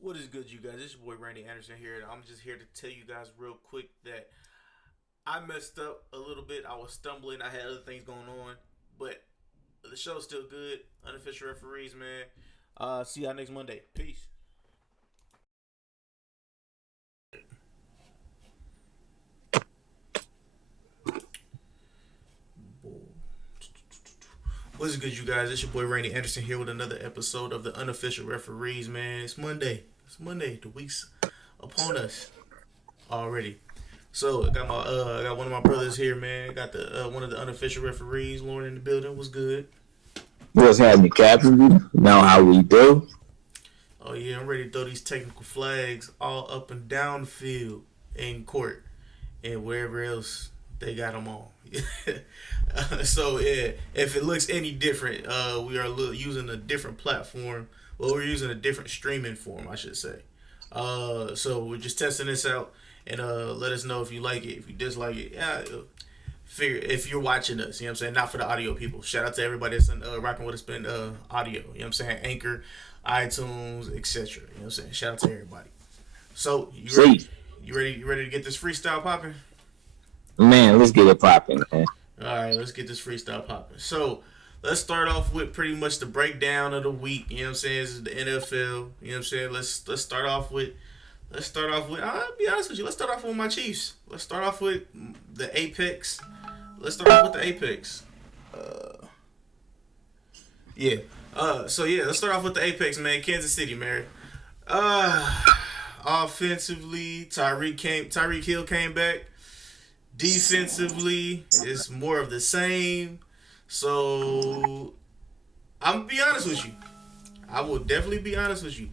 What is good, you guys? This is your boy Randy Anderson here, and I'm just here to tell you guys real quick that I messed up a little bit. I was stumbling. I had other things going on, but the show's still good. Unofficial referees, man. See y'all next Monday. Peace. What's good, you guys? It's your boy Randy Anderson here with another episode of the Unofficial Referees, man. It's Monday. It's Monday. The week's upon us already. So I got one of my brothers here, man. Got the one of the unofficial referees, Lauren, in the building. Was good. What's happening, Captain? You know how we do. Oh yeah, I'm ready to throw these technical flags all up and down the field in court and wherever else they got them on. So yeah, if it looks any different, we are using a different platform. Well, we're using a different streaming form, I should say. So we're just testing this out, and let us know if you like it, if you dislike it. Yeah, figure if you're watching us, you know what I'm saying? Not for the audio people. Shout out to everybody that's rocking with us been audio, you know what I'm saying? Anchor, iTunes, etc. You know what I'm saying? Shout out to everybody. So you ready? See, You ready to get this freestyle popping? man, let's get it popping, man. All right, let's get this freestyle popping. So let's start off with pretty much the breakdown of the week. You know what I'm saying? This is the NFL. You know what I'm saying? Let's start off with I'll be honest with you. Let's start off with my Chiefs. Let's start off with the Apex. Let's start off with the Apex. Uh, yeah. So yeah, let's start off with the Apex, man. Kansas City, man. Uh, Offensively, Tyreek Hill came back. Defensively, it's more of the same. So I'm gonna be honest with you. I will definitely be honest with you.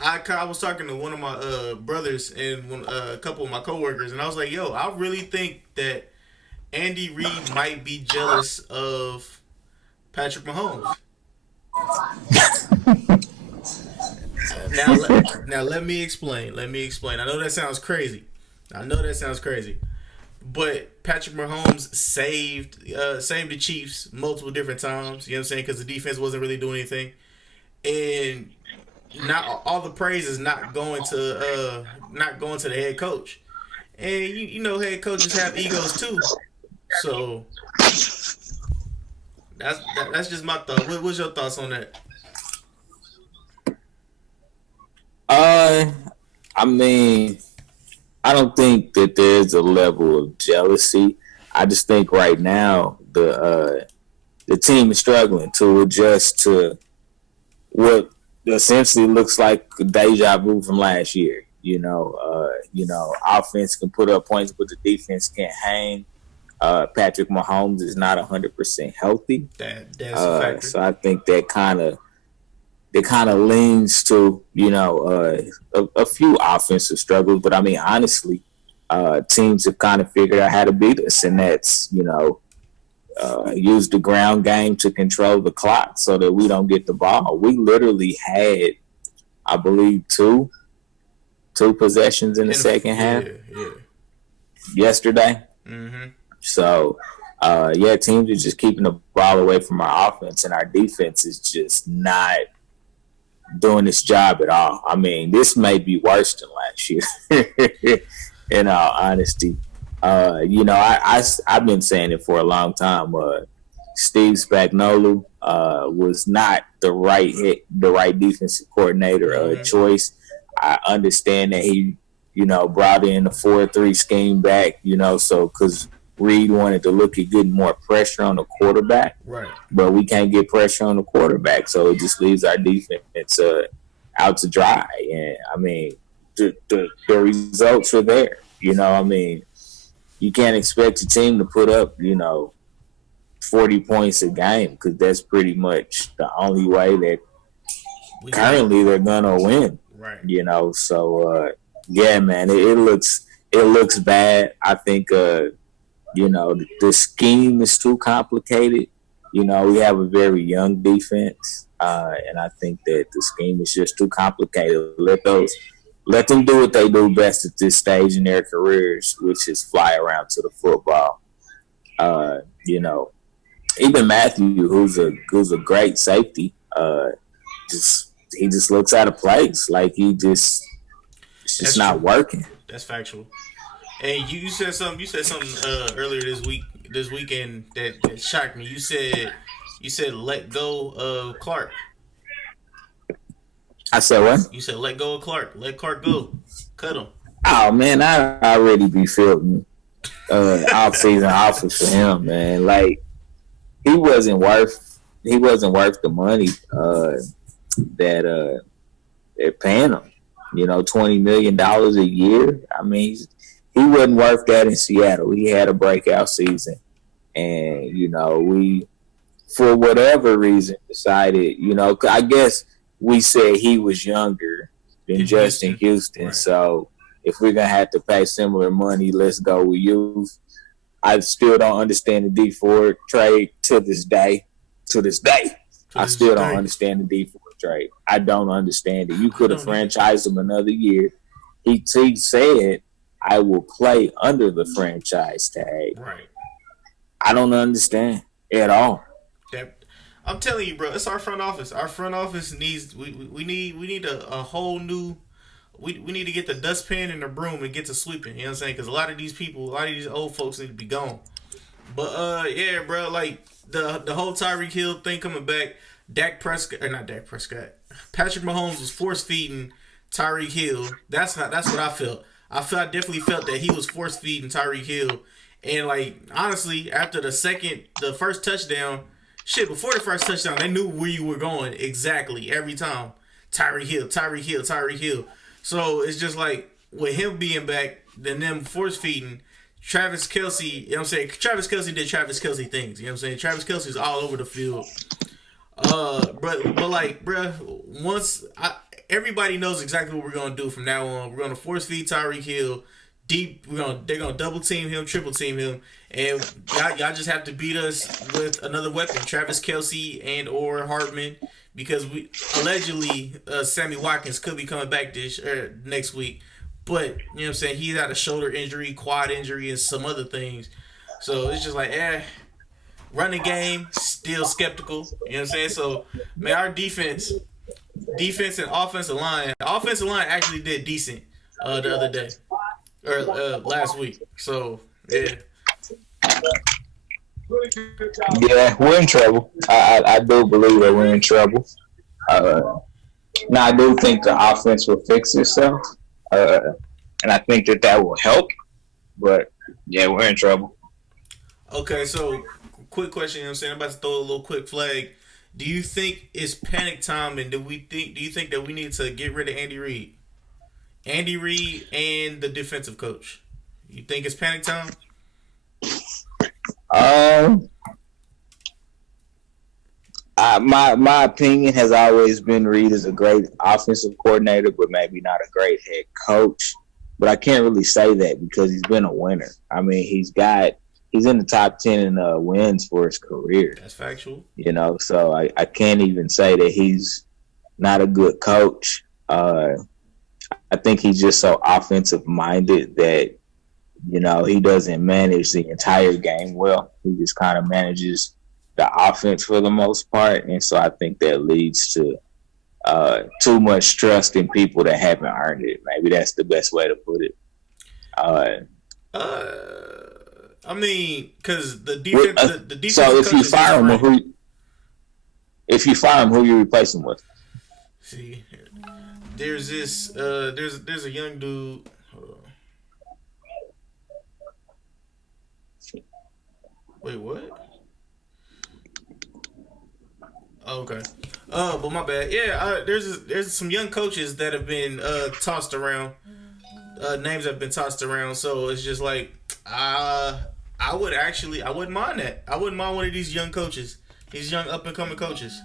I was talking to one of my brothers and a couple of my coworkers, and I was like, "Yo, I really think that Andy Reid might be jealous of Patrick Mahomes." Now let me explain. Let me explain. I know that sounds crazy. I know that sounds crazy. But Patrick Mahomes saved the Chiefs multiple different times. You know what I'm saying? Because the defense wasn't really doing anything, and not all the praise is not going to the head coach. And you know head coaches have egos too. So that's just my thought. What's your thoughts on that? Uh, I mean, I don't think that there's a level of jealousy. I just think right now the team is struggling to adjust to what essentially looks like a deja vu from last year. Offense can put up points, but the defense can't hang. Patrick Mahomes is not 100% healthy, That's a factor. so I think that kind of leans to a few offensive struggles. But I mean, honestly, teams have kind of figured out how to beat us, and that's use the ground game to control the clock so that we don't get the ball. We literally had, I believe, two possessions in the second half Yeah. yesterday. Mm-hmm. So, yeah, teams are just keeping the ball away from our offense, and our defense is just not doing its job at all. I mean, this may be worse than last year, in all honesty. I've been saying it for a long time. Steve Spagnuolo was not the right defensive coordinator Mm-hmm. choice. I understand that he, brought in the 4-3 scheme back, so because Reed wanted to look at getting more pressure on the quarterback, Right. but we can't get pressure on the quarterback, so it just leaves our defense out to dry. And I mean, the results are there. I mean, you can't expect a team to put up, 40 points a game because that's pretty much the only way that We can. currently they're gonna win. Right. So yeah, man, it looks bad. I think the scheme is too complicated. We have a very young defense, and I think that the scheme is just too complicated. Let them do what they do best at this stage in their careers, which is fly around to the football. Uh, you know, Even Matthew, who's a great safety, just he just looks out of place. Like it's just That's not true. working. That's factual. And you said something. You said something earlier this weekend that shocked me. You said let go of Clark. I said what? You said let go of Clark. Let Clark go. Cut him. Oh man, I already be feeling off season offers for him, man. Like he wasn't worth the money that they're paying him. $20 million a year. I mean, he wasn't worth that in Seattle. He had a breakout season, and we, for whatever reason, decided. I guess we said he was younger than In Justin Houston. Houston, Right. so if we're gonna have to pay similar money, let's go with you. I still don't understand the D Ford trade to this day. To this day, To I this still don't day. understand the D Ford trade. I don't understand it. You I could have don't either. franchised him another year. He said, "I will play under the franchise tag." Right. I don't understand at all. That I'm telling you, bro. It's our front office. Our front office needs. We need a whole new. We need to get the dustpan and the broom and get to sweeping. You know what I'm saying? Because a lot of these people, a lot of these old folks need to be gone. But yeah, bro. Like the whole Tyreek Hill thing coming back. Dak Prescott or not Dak Prescott. Patrick Mahomes was force feeding Tyreek Hill. That's what I felt. I definitely felt that he was force feeding Tyreek Hill. And like honestly, after the first touchdown, shit, before the first touchdown, they knew where you were going exactly every time. Tyreek Hill, Tyreek Hill, Tyreek Hill. So it's just like with him being back, then them force feeding Travis Kelsey. You know what I'm saying? Travis Kelsey did Travis Kelsey things. You know what I'm saying? Travis Kelsey's all over the field. But like, bruh, everybody knows exactly what we're gonna do from now on. We're gonna force feed Tyreek Hill deep. They're gonna double team him, triple team him, and y'all just have to beat us with another weapon, Travis Kelsey and or Hartman, because we allegedly Sammy Watkins could be coming back next week, but you know what I'm saying, he's had a shoulder injury, quad injury, and some other things. So it's just like, running game, still skeptical. You know what I'm saying? So, man, our defense and offensive line actually did decent the other day or last week. So, yeah, Yeah, we're in trouble. I do believe that we're in trouble. Uh, Now, I do think the offense will fix itself, uh, and I think that will help. But yeah, we're in trouble. okay. So, quick question. You know what I'm saying? I'm about to throw a little quick flag. Do you think it's panic time, and Do you think that we need to get rid of Andy Reid? Andy Reid and the defensive coach. You think it's panic time? Um, my opinion has always been Reed is a great offensive coordinator, but maybe not a great head coach. But I can't really say that because he's been a winner. I mean, he's in the top 10 in wins for his career. That's factual. So I can't even say that he's not a good coach. I think he's just so offensive minded that he doesn't manage the entire game well. He just kind of manages the offense for the most part, and so I think that leads to too much trust in people that haven't earned it. Maybe that's the best way to put it. Uh, I mean, because the so defensive if coach you is fire him, different. who you replace him with? See, there's this there's a young dude. Hold on. Wait, what? Oh, okay. But my bad. Yeah, there's some young coaches that have been tossed around. Names have been tossed around, so it's just like I wouldn't mind that. I wouldn't mind one of these young coaches, these young up and coming coaches.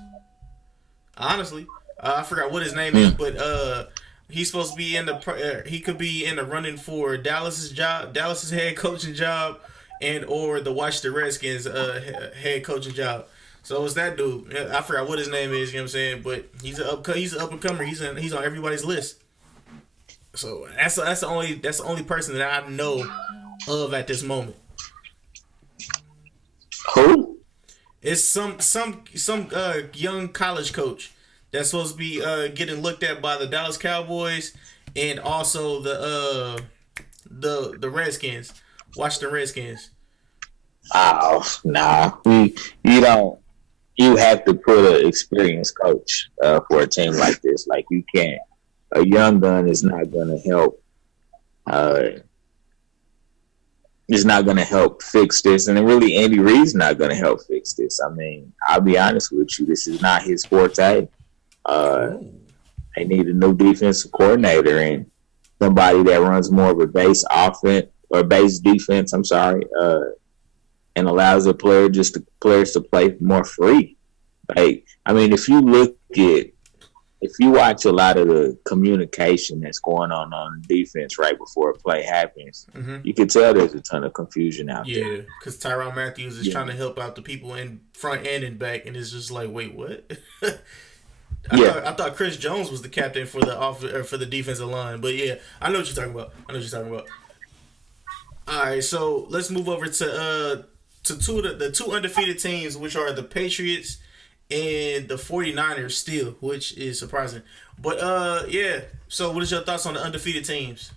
Honestly, I forgot what his name is, but he's supposed to be he could be in the running for Dallas's head coaching job, and or the Washington Redskins head coaching job. So it's that dude. I forgot what his name is. You know what I'm saying? But he's an up and comer. He's on everybody's list. So that's the only person that I know of at this moment. Who? It's some young college coach that's supposed to be getting looked at by the Dallas Cowboys and also the Redskins, Washington Redskins. Oh, nah. You don't. You have to put an experienced coach for a team like this. Like you can't. A young gun is not going to help. Uh, is not going to help fix this, and really Andy Reid's not going to help fix this. I mean, I'll be honest with you. This is not his forte. Uh, they need a new defensive coordinator and somebody that runs more of a base offense or base defense. I'm sorry, and allows the players to play more free. Like, I mean, if you watch a lot of the communication that's going on defense right before a play happens, you can tell there's a ton of confusion out there. Yeah, because Tyrann Matthews is trying to help out the people in front and in back, and it's just like, wait, what? I thought Chris Jones was the captain for the defensive line, but yeah, I know what you're talking about. All right, so let's move over to the two undefeated teams, which are the Patriots and the 49ers still, which is surprising. But yeah, so what is your thoughts on the undefeated teams?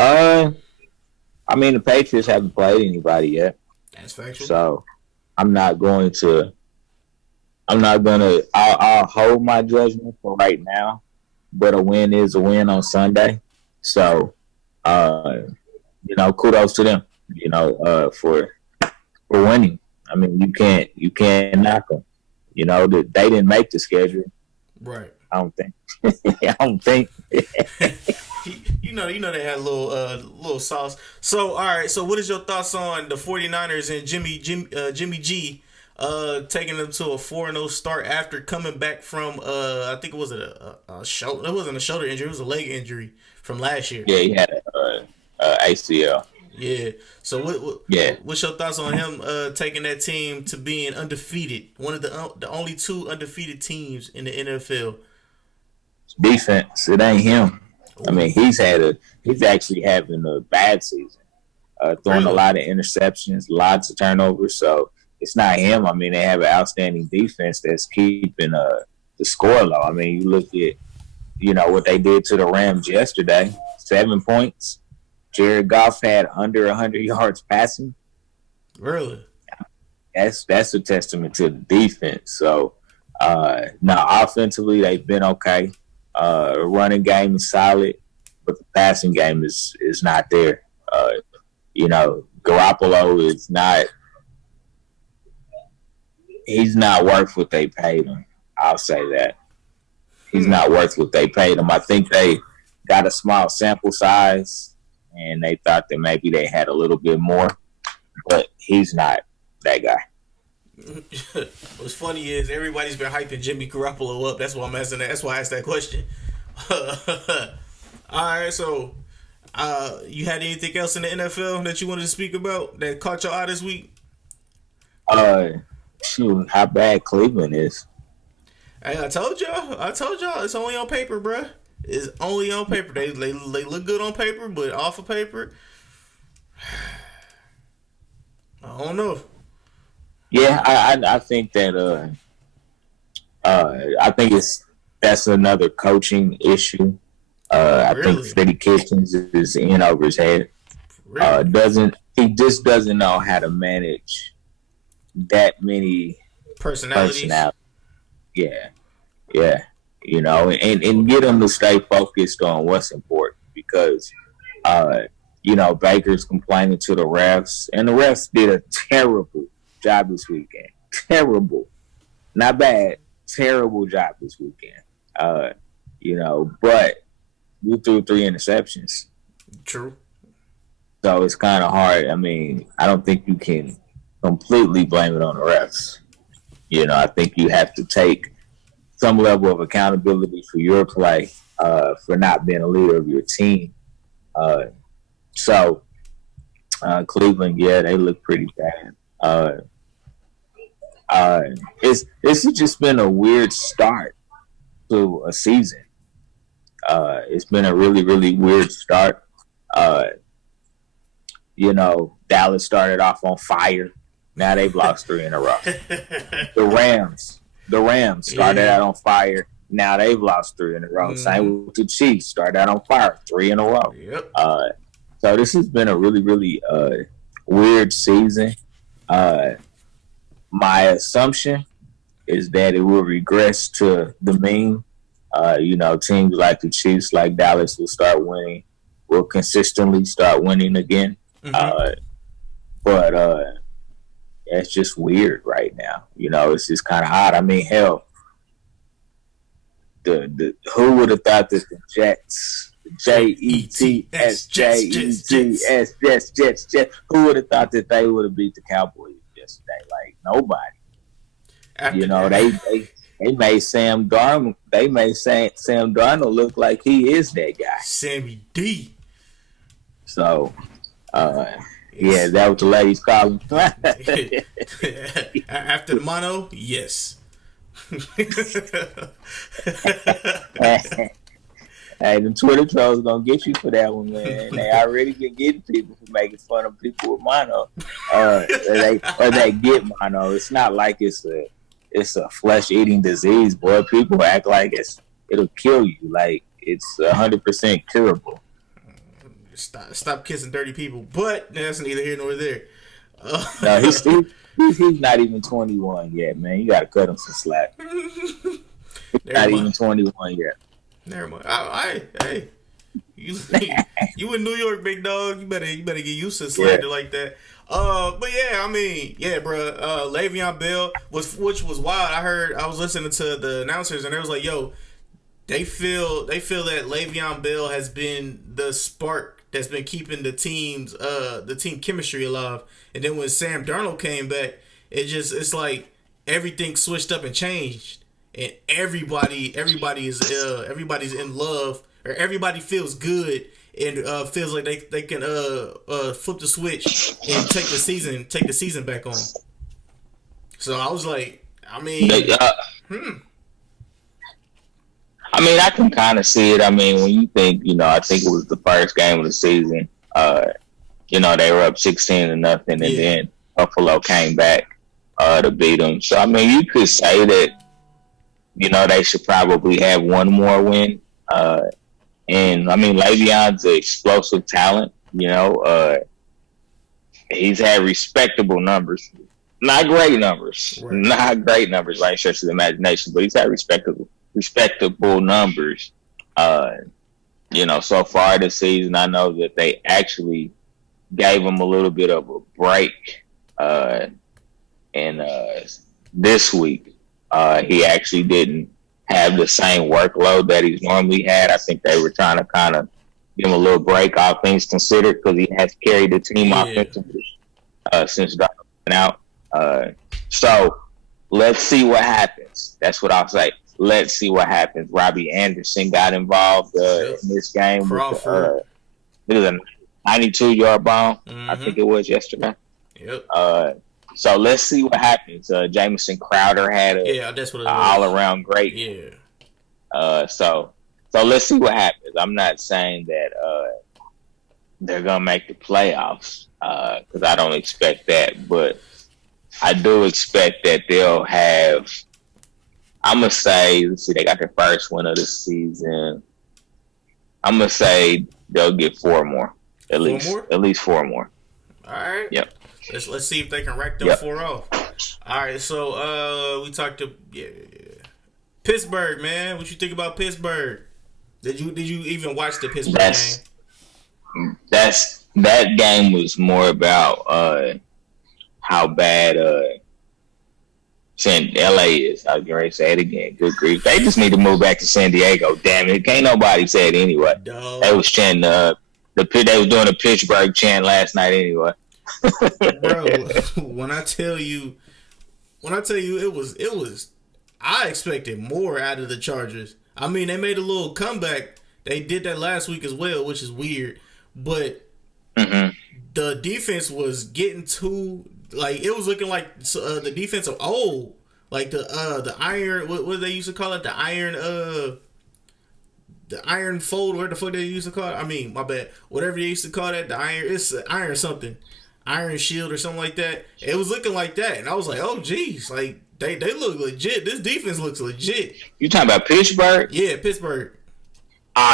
I mean, the Patriots haven't played anybody yet. That's factual. So I'll hold my judgment for right now, but a win is a win on Sunday. So, kudos to them, for winning. I mean, you can't knock them. They didn't make the schedule. Right. I don't think. I don't think. you know they had a little sauce. So, all right. So, what is your thoughts on the 49ers and Jimmy G taking them to a 4-0 start after coming back from I think it was a shoulder. It wasn't a shoulder injury. It was a leg injury from last year. Yeah, he had a ACL. Yeah. So what's your thoughts on him taking that team to being undefeated? One of the only two undefeated teams in the NFL. Defense. It ain't him. I mean, he's actually having a bad season. Throwing a lot of interceptions, lots of turnovers. So it's not him. I mean, they have an outstanding defense that's keeping the score low. I mean, you look at what they did to the Rams yesterday. 7 points. Jared Goff had under 100 yards passing. Really? That's a testament to the defense. So, now offensively, they've been okay. Running game is solid, but the passing game is not there. Garoppolo is not. He's not worth what they paid him. I'll say that. He's not worth what they paid him. I think they got a small sample size, and they thought that maybe they had a little bit more, but he's not that guy. What's funny is everybody's been hyping Jimmy Garoppolo up. That's why I'm asking that. That's why I asked that question. All right, so you had anything else in the NFL that you wanted to speak about that caught your eye this week? Shoot, how bad Cleveland is. Hey, I told y'all, it's only on paper, bruh. It's only on paper. They look good on paper, but off of paper, I don't know. Yeah, I think that I think that's another coaching issue. I think Freddie Kitchens is in over his head. Really? He just doesn't know how to manage that many personalities. Yeah. And get them to stay focused on what's important because, Baker's complaining to the refs, and the refs did a terrible job this weekend. Terrible. Not bad. Terrible job this weekend. But we threw 3 interceptions. True. So it's kind of hard. I mean, I don't think you can completely blame it on the refs. I think you have to take some level of accountability for your play, for not being a leader of your team. Cleveland, yeah, they look pretty bad. It's just been a weird start to a season. It's been a really, really weird start. Dallas started off on fire. Now they've lost 3 in a row. The Rams The Rams started out on fire. Now they've lost 3 in a row. Same with the Chiefs. Started out on fire 3 in a row. Yep. So this has been a really, really weird season. My assumption is that it will regress to the mean. Teams like the Chiefs, like Dallas, will start winning. Will consistently start winning again. But it's just weird right now. It's just kind of odd. I mean, hell, who would have thought that the Jets, Jets, who would have thought that they would have beat the Cowboys yesterday? Like nobody. They made Sam Darnold. They made Sam Darnold look like he is that guy. Sammy D. So, yeah, that was the ladies calling. After the mono, yes. Hey, the Twitter trolls gonna get you for that one, man. They already been getting people for making fun of people with mono, or they get mono. It's not like it's a flesh eating disease, boy. People act like it'll kill you, like it's 100% curable. Stop kissing dirty people, but that's neither here nor there. No, he's not even 21 yet, man. You gotta cut him some slack. He's not even 21 yet. Never mind. Hey, you in New York, big dog. You better get used to slander like that. But yeah, I mean, yeah, bro. Le'Veon Bell which was wild. I was listening to the announcers and they was like, yo, they feel that Le'Veon Bell has been the spark that's been keeping the team chemistry alive. And then when Sam Darnold came back, it's like everything switched up and changed, and everybody's in love, or everybody feels good and feels like they can flip the switch and take the season back on. So I was like, I mean, I can kind of see it. I mean, when you think, I think it was the first game of the season. They were up 16-0, and then Buffalo came back to beat them. So I mean, you could say that, they should probably have one more win. And I mean, Le'Veon's an explosive talent. He's had respectable numbers, not great numbers, by stretch of the imagination, but he's had respectable numbers. So far this season, I know that they actually gave him a little bit of a break. And this week, he actually didn't have the same workload that he's normally had. I think they were trying to kind of give him a little break, all things considered, because he has carried the team offensively since Darnold went out. So let's see what happens. That's what I'll say. Let's see what happens. Robbie Anderson got involved in this game. It was a 92-yard bomb, I think it was yesterday. Yep. So let's see what happens. Jamison Crowder had that's what it was. all-around great. Yeah. So let's see what happens. I'm not saying that they're gonna make the playoffs because I don't expect that, but I do expect that they'll have. I'm gonna say, let's see, they got their first win of the season. I'm gonna say they'll get 4 more, at least 4 more. All right. Yep. Let's see if they can rack them 4 off. All right. So we talked to Pittsburgh, man. What you think about Pittsburgh? Did you even watch the Pittsburgh game? That game was more about how bad LA is. I was going to say it again. Good grief. They just need to move back to San Diego. Damn it. Can't nobody say it anyway. No. They was chanting they was doing a Pittsburgh chant last night anyway. Bro, when I tell you it was I expected more out of the Chargers. I mean, they made a little comeback. They did that last week as well, which is weird. But the defense was getting too, like, it was looking like the defense of old. Like the iron, what do they used to call it? The iron fold, what the fuck they used to call it? I mean, my bad. Whatever they used to call that, it's iron something. Iron shield or something like that. It was looking like that. And I was like, oh, geez. Like, They look legit. This defense looks legit. You talking about Pittsburgh? Yeah, Pittsburgh.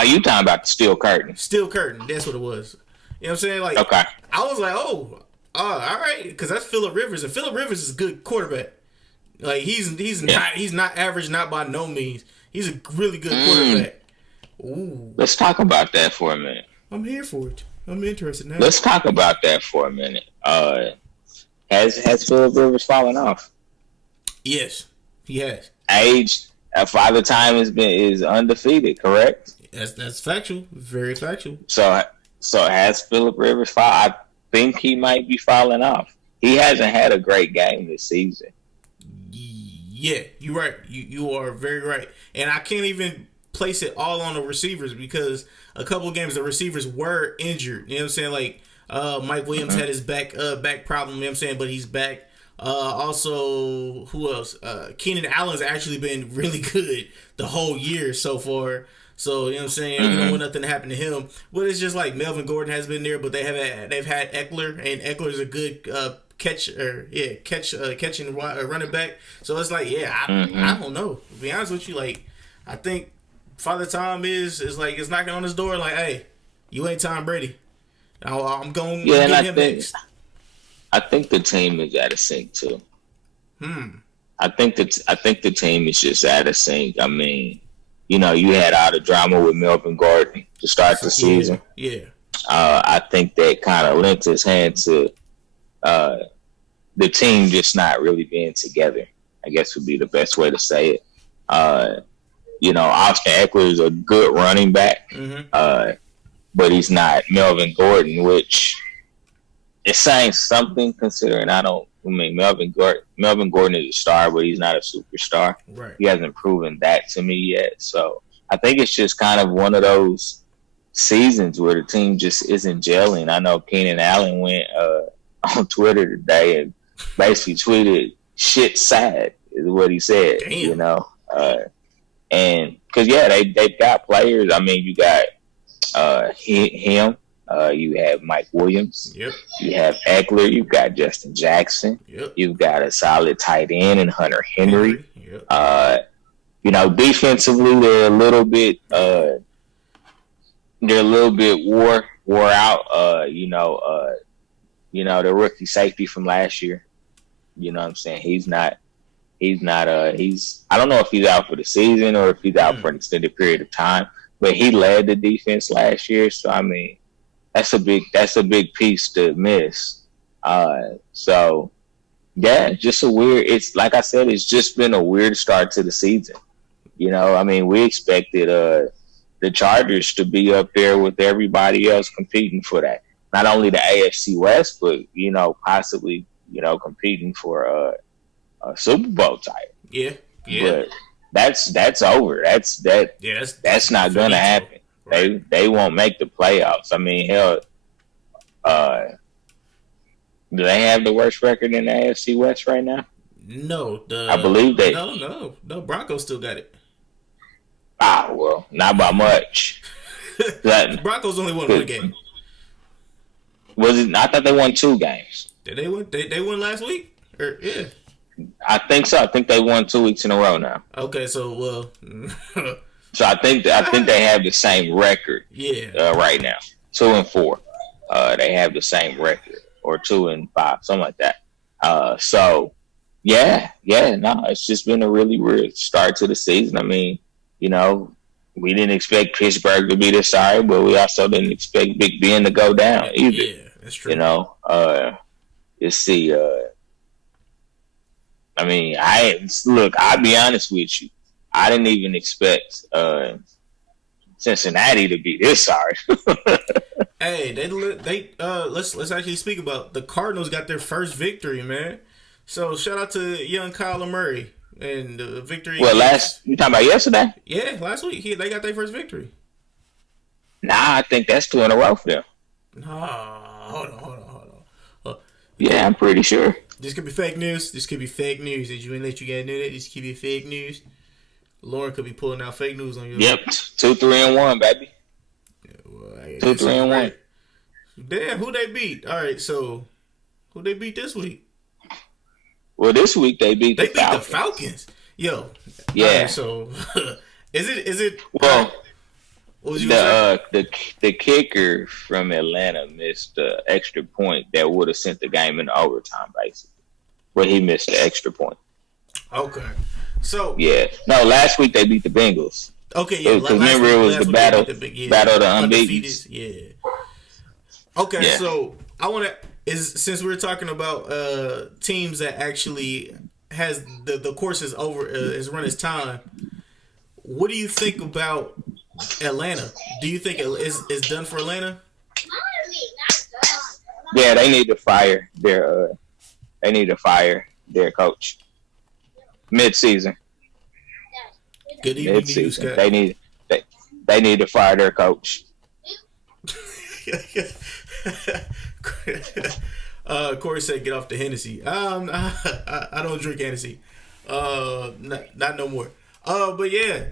You talking about the steel curtain? Steel curtain. That's what it was. You know what I'm saying? Like, okay. I was like, all right, because that's Phillip Rivers, and Phillip Rivers is a good quarterback. Like he's not average, not by no means. He's a really good quarterback. Ooh. Let's talk about that for a minute. I'm here for it. I'm interested now. Let's talk about that for a minute. Has Phillip Rivers fallen off? Yes, he has. Age, Father Time is undefeated, correct? That's factual, very factual. So has Phillip Rivers fallen? I think he might be falling off. He hasn't had a great game this season. Yeah, you're right. You are very right. And I can't even place it all on the receivers because a couple of games the receivers were injured. You know what I'm saying? Like Mike Williams had his back problem, you know what I'm saying? But he's back. Also, who else? Keenan Allen's actually been really good the whole year so far. So, you know what I'm saying? We don't want nothing to happen to him. But it's just like Melvin Gordon has been there, but they've had Eckler, and Eckler's a good catching running back. So it's like, I don't know. To be honest with you, like, I think Father Time is like, it's knocking on his door like, hey, you ain't Tom Brady. I'm going to get him next. I think the team is out of sync too. I think the team is just out of sync. I mean, you know, you had all the drama with Melvin Gordon to start the season. Yeah. I think that kind of lent his hand to the team just not really being together, I guess would be the best way to say it. You know, Austin Eckler is a good running back, but he's not Melvin Gordon, which is saying something considering Melvin Gordon is a star, but he's not a superstar. Right. He hasn't proven that to me yet. So I think it's just kind of one of those seasons where the team just isn't gelling. I know Keenan Allen went on Twitter today and basically tweeted "shit sad" is what he said. Damn. You know, and because they've got players. I mean, you got him. You have Mike Williams. Yep. You have Eckler. You've got Justin Jackson. Yep. You've got a solid tight end in Hunter Henry. Yep. You know, defensively they're a little bit wore out. You know, the rookie safety from last year. You know what I'm saying? He's not I don't know if he's out for the season or if he's out for an extended period of time, but he led the defense last year. So I mean, that's a big piece to miss. So yeah, just it's like I said, it's just been a weird start to the season. You know, I mean, we expected the Chargers to be up there with everybody else competing for that. Not only the AFC West, but, you know, possibly, you know, competing for a Super Bowl title. Yeah. But that's over. That's not going to happen. Right. They won't make the playoffs. I mean, hell, do they have the worst record in the AFC West right now? No. I believe they. No. Broncos still got it. Well, not by much. Broncos only won one game. Was it? I thought they won 2 games. Did they win? They won last week? Yeah. I think so. I think they won 2 weeks in a row now. Okay, so So I think they have the same record. Yeah. Right now, 2-4. They have the same record, or 2-5, something like that. So yeah. No, it's just been a really weird start to the season. I mean, you know, we didn't expect Pittsburgh to be this sorry, but we also didn't expect Big Ben to go down either. Yeah, that's true. You know, let's see. I mean, I'll be honest with you. I didn't even expect Cincinnati to be this sorry. Hey, let's actually speak about the Cardinals got their first victory, man. So shout out to young Kyler Murray and the victory. Well, you talking about yesterday? Yeah, last week they got their first victory. Nah, I think that's 2 in a row for them. Nah, hold on. Yeah, I'm pretty sure. This could be fake news. Did you let you guys know that? This could be fake news. Lauren could be pulling out fake news on you. Yep, 2-3-1, baby. Yeah, well, 2-3-1. Damn, who they beat? All right, so who they beat this week? Well, this week they beat the They beat the Falcons. Falcons. Yo. All Yeah. right, so is it Well, what was you gonna say? the kicker from Atlanta missed the extra point that would have sent the game into overtime, basically. But he missed the extra point. Okay. So Yeah. No, last week they beat the Bengals. okay, yeah. Because remember it was the battle, battle of the undefeated. unbeaten. Yeah. Okay, Yeah. so I want to since we're talking about teams that actually has the course is over is run its time. What do you think about Atlanta? Do you think it's done for Atlanta? Yeah, they need to fire their coach mid-season. Good evening to you, Scott. They need to fire their coach. Corey said, "Get off the Hennessy." I don't drink Hennessy. Not no more. But yeah,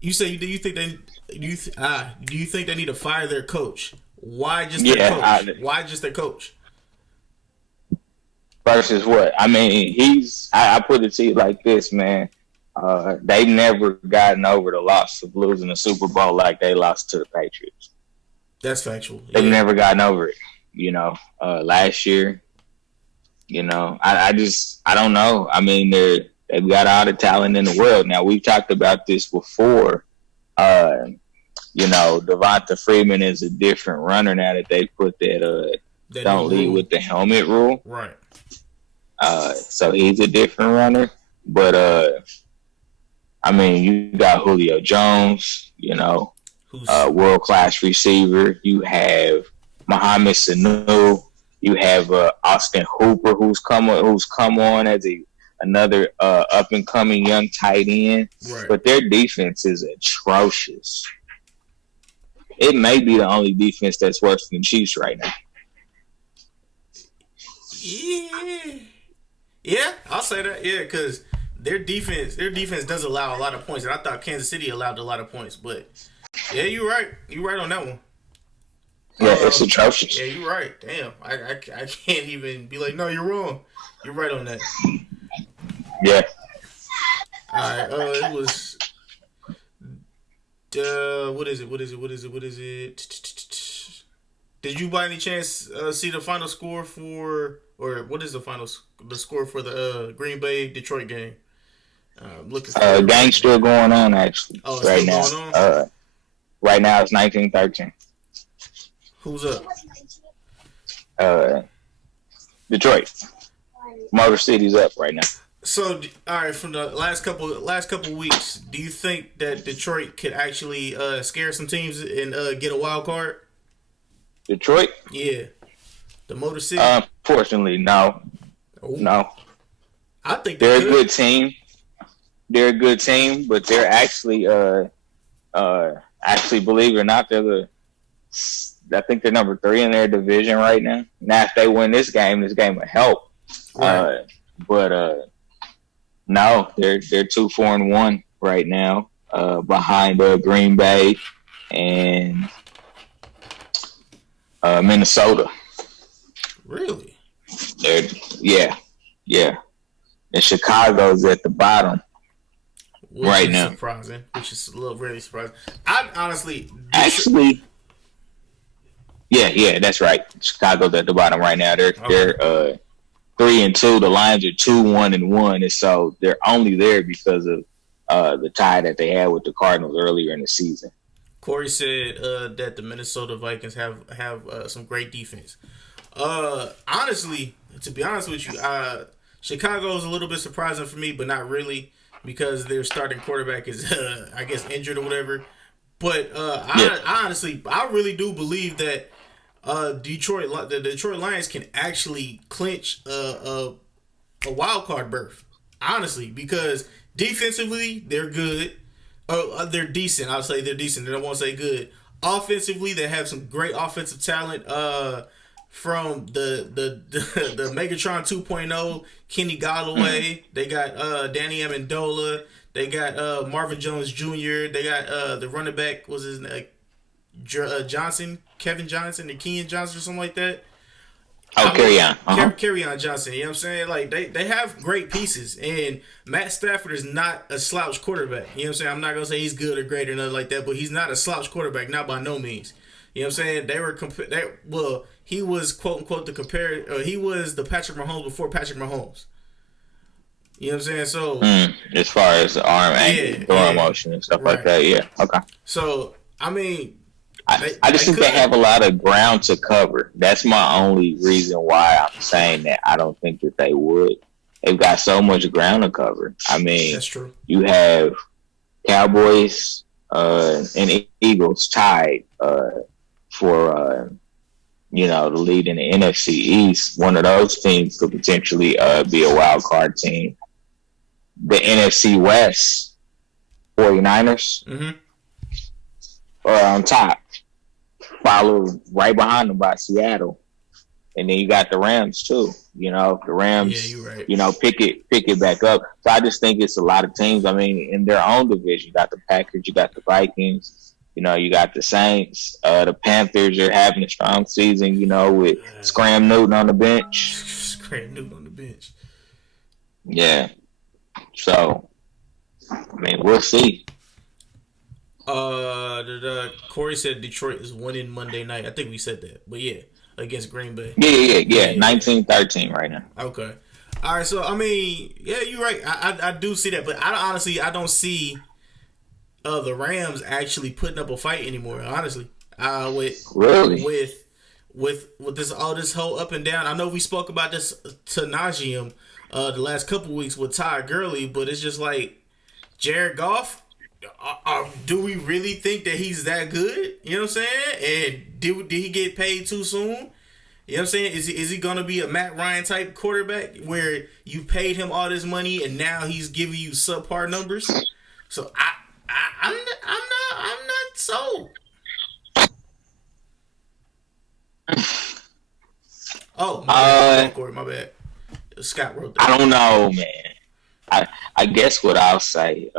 you say do you think they do you think they need to fire their coach? Why just their coach? Why just their coach? Versus what? I mean, I put it to you like this, man. They never gotten over the loss of losing the Super Bowl like they lost to the Patriots. That's factual. They've never gotten over it. Last year, I don't know. I mean, they've got all the talent in the world. Now, we've talked about this before. Devonta Freeman is a different runner now that they put that don't lead with the helmet rule. Right. So he's a different runner. But, you got Julio Jones, world-class receiver. You have Mohamed Sanu. You have Austin Hooper, who's come on as another up-and-coming young tight end. Right. But their defense is atrocious. It may be the only defense that's worse than Chiefs right now. Yeah, I'll say that. Yeah, because their defense does allow a lot of points, and I thought Kansas City allowed a lot of points. But yeah, you're right. You're right on that one. Yeah, it's atrocious. Yeah, you're right. Damn, I can't even be like, no, you're wrong. You're right on that. Yeah. All right. It was. What is it? Did you by any chance see the final score or what is the score for the Green Bay Detroit game? Looking for game's still going on actually. Oh, it's still going on? Right now it's 19-13. Who's up? Detroit. Motor City's up right now. So, all right, from the last couple weeks, do you think that Detroit could actually scare some teams and get a wild card? Detroit? Yeah. The Motor City? Unfortunately, no. Oh. No. I think they're a good team. They're a good team, but they're actually believe it or not, I think they're number 3 in their division right now. Now, if they win this game will help. Right. No, they're 2-4-1 right now, behind Green Bay and Minnesota. Really? Yeah. And Chicago's at the bottom right now. Surprising, which is a little really surprising. I honestly, yeah, that's right. Chicago's at the bottom right now. They're 3-2. The Lions are 2-1-1, and so they're only there because of the tie that they had with the Cardinals earlier in the season. Corey said that the Minnesota Vikings have some great defense. Honestly, to be honest with you, Chicago is a little bit surprising for me, but not really, because their starting quarterback is, I guess, injured or whatever. But I really do believe that the Detroit Lions can actually clinch a wild card berth. Honestly, because defensively they're good. They're decent. I'll say they're decent. I won't say good. Offensively, they have some great offensive talent. From the Megatron 2.0, Kenny Golladay. They got Danny Amendola. They got Marvin Jones Jr. They got the running back, was his name? Johnson, Kevin Johnson, or Keenan Johnson, or something like that. Oh, I carry mean, on. Uh huh. Kerryon Johnson. You know what I'm saying? Like they have great pieces, and Matt Stafford is not a slouch quarterback. You know what I'm saying? I'm not gonna say he's good or great or nothing like that, but he's not a slouch quarterback, not by no means. You know what I'm saying? They were he was quote unquote the compare. He was the Patrick Mahomes before Patrick Mahomes. You know what I'm saying? So As far as the arm angle, yeah, throwing yeah, motion and stuff like right. that. Yeah. Okay. So I mean, I just they think they could. have a lot of ground to cover. That's my only reason why I'm saying that I don't think that they would. They've got so much ground to cover. I mean, That's true. you have Cowboys and Eagles tied for the lead in the NFC East. One of those teams could potentially be a wild card team. The NFC West, 49ers are on top, followed right behind them by Seattle. And then you got the Rams too. The Yeah, Rams, you're right. pick it back up. So I just think it's a lot of teams. I mean, in their own division, you got the Packers, you got the Vikings, you got the Saints. The Panthers are having a strong season, with Scram Newton on the bench. Scram Newton on the bench. Yeah. So, I mean, we'll see. Corey said Detroit is winning Monday night. I think we said that, but yeah, against Green Bay. Yeah. 19-13 right now. Okay. All right. So I mean, yeah, you're right. I do see that, but I don't see the Rams actually putting up a fight anymore. Honestly, with this all this whole up and down. I know we spoke about this to nauseum the last couple weeks with Todd Gurley, but it's just like Jared Goff. Do we really think that he's that good? You know what I'm saying? And did he get paid too soon? You know what I'm saying? Is he gonna be a Matt Ryan type quarterback where you paid him all this money and now he's giving you subpar numbers? So I'm not sold. Oh, my bad. Corey, my bad. Scott wrote that. I don't know, man. I guess what I'll say.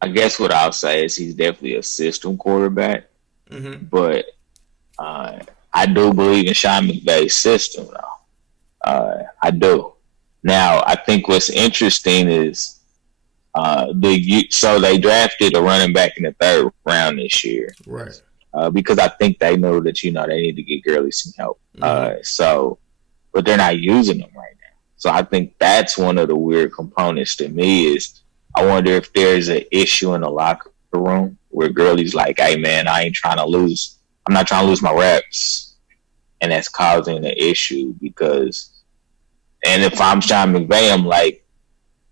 I guess what I'll say is he's definitely a system quarterback, but I do believe in Sean McVay's system, though. I do. Now, I think what's interesting is so they drafted a running back in the third round this year, right? Because I think they know that they need to get Gurley some help. But they're not using them right now. So I think that's one of the weird components to me is I wonder if there's an issue in the locker room where Gurley's like, "Hey man, I'm not trying to lose my reps," and that's causing the issue because. And if I'm Sean McVay, I'm like,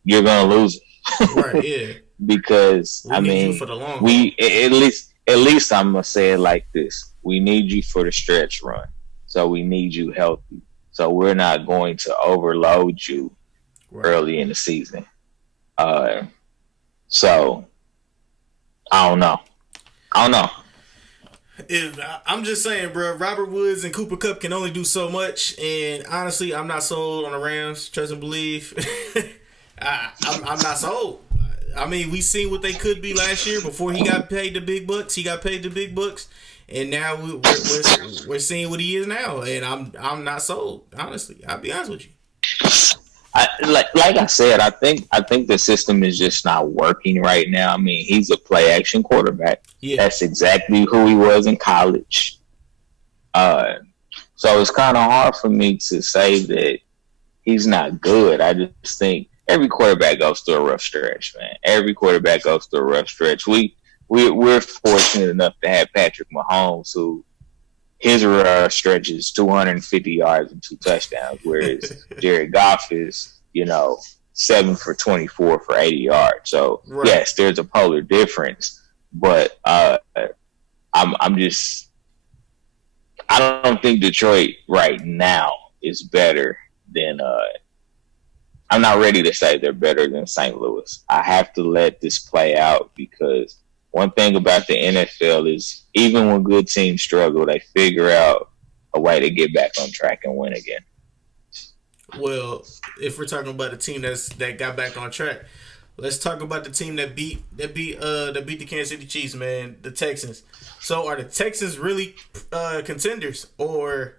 "You're gonna lose it." Right? Yeah. Because we need you for the long at least I'm gonna say it like this: we need you for the stretch run, so we need you healthy. So we're not going to overload you early in the season. So I don't know. I'm just saying, bro. Robert Woods and Cooper Kupp can only do so much, and honestly, I'm not sold on the Rams. Trust and believe. I'm not sold. I mean, we seen what they could be last year before he got paid the big bucks. He got paid the big bucks, and now we're seeing what he is now, and I'm not sold. Honestly, I'll be honest with you. Like I said, I think the system is just not working right now. I mean, he's a play action quarterback. Yeah. That's exactly who he was in college. So it's kind of hard for me to say that he's not good. I just think every quarterback goes through a rough stretch, man. Every quarterback goes through a rough stretch. We're fortunate enough to have Patrick Mahomes, who his rough stretch is 250 yards and 2 touchdowns, whereas Jared Goff is, 7 for 24 for 80 yards. So yes, there's a polar difference, but I'm just I don't think Detroit right now is better than I'm not ready to say they're better than St. Louis. I have to let this play out because one thing about the NFL is even when good teams struggle, they figure out a way to get back on track and win again. Well, if we're talking about a team that got back on track, Let's talk about the team that beat the Kansas City Chiefs, man. The Texans. So are the Texans really contenders, or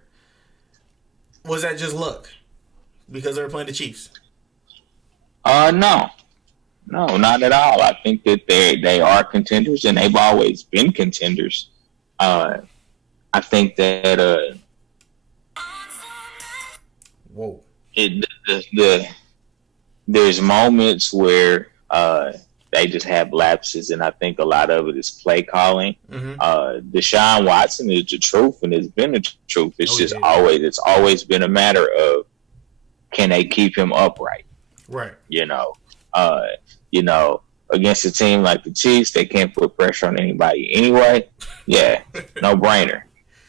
was that just luck because they were playing the Chiefs? No, no, not at all. I think that they are contenders, and they've always been contenders. I think that Whoa. There's moments where they just have lapses, and I think a lot of it is play calling. Deshaun Watson is the truth, and it's been the truth. It's always been a matter of, can they keep him upright? Right. Against a team like the Chiefs, they can't put pressure on anybody anyway. Yeah, no brainer.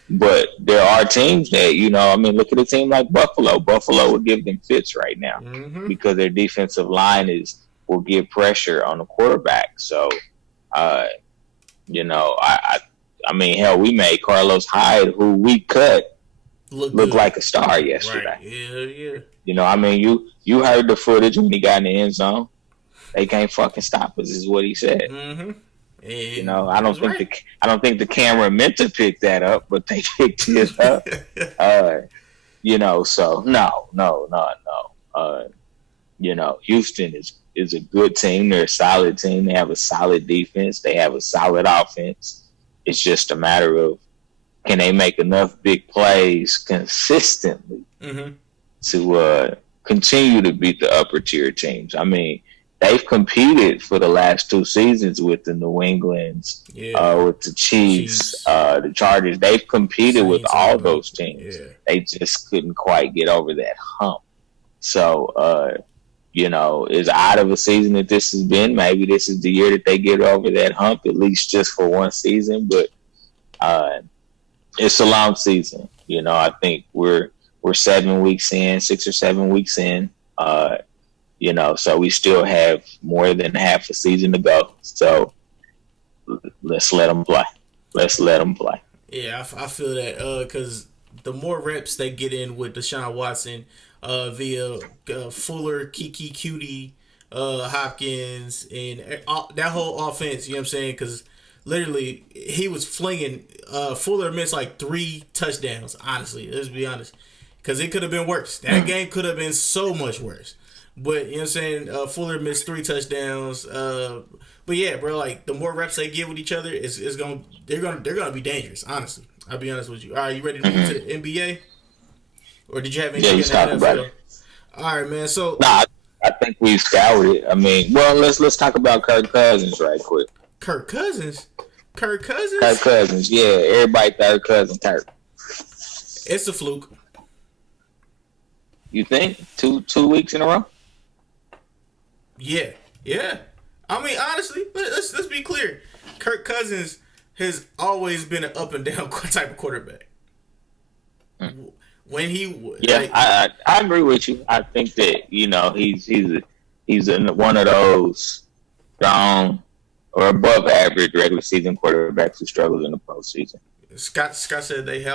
But there are teams that, look at a team like Buffalo. Buffalo will give them fits right now because their defensive line will give pressure on the quarterback. So, hell, we made Carlos Hyde, who we cut, look like a star yesterday. Right. Yeah. You heard the footage when he got in the end zone. They can't fucking stop us, is what he said. I don't think the camera meant to pick that up, but they picked it up. So no. Houston is a good team. They're a solid team. They have a solid defense. They have a solid offense. It's just a matter of, can they make enough big plays consistently to continue to beat the upper tier teams. They've competed for the last 2 seasons with the New Englands, with the Chiefs, the Chargers. They've competed with all those teams. Yeah. They just couldn't quite get over that hump. So, as odd of a season that this has been, maybe this is the year that they get over that hump, at least just for one season. But it's a long season. I think we're 7 weeks in, 6 or 7 weeks in. So we still have more than half a season to go. So let's let them play. Yeah, I feel that because the more reps they get in with Deshaun Watson via Fuller, Kiki Cutie, Hopkins, and that whole offense, you know what I'm saying? Because literally he was flinging. Fuller missed like 3 touchdowns, honestly. Let's be honest. Because it could have been worse. That game could have been so much worse. But, you know what I'm saying? Fuller missed 3 touchdowns. But yeah, bro, like the more reps they get with each other, they're gonna be dangerous, honestly. I'll be honest with you. All right, you ready to move to the NBA? Or did you have anything in the NFL? About it. All right, man. So I think we've scoured it. Let's talk about Kirk Cousins right quick. Kirk Cousins? Kirk Cousins, yeah. Everybody third cousin Kirk. It's a fluke. You think? 2 weeks in a row? Yeah. Honestly, let's be clear. Kirk Cousins has always been an up and down type of quarterback. When I agree with you. I think that he's one of those strong or above average regular season quarterbacks who struggles in the postseason. Scott said they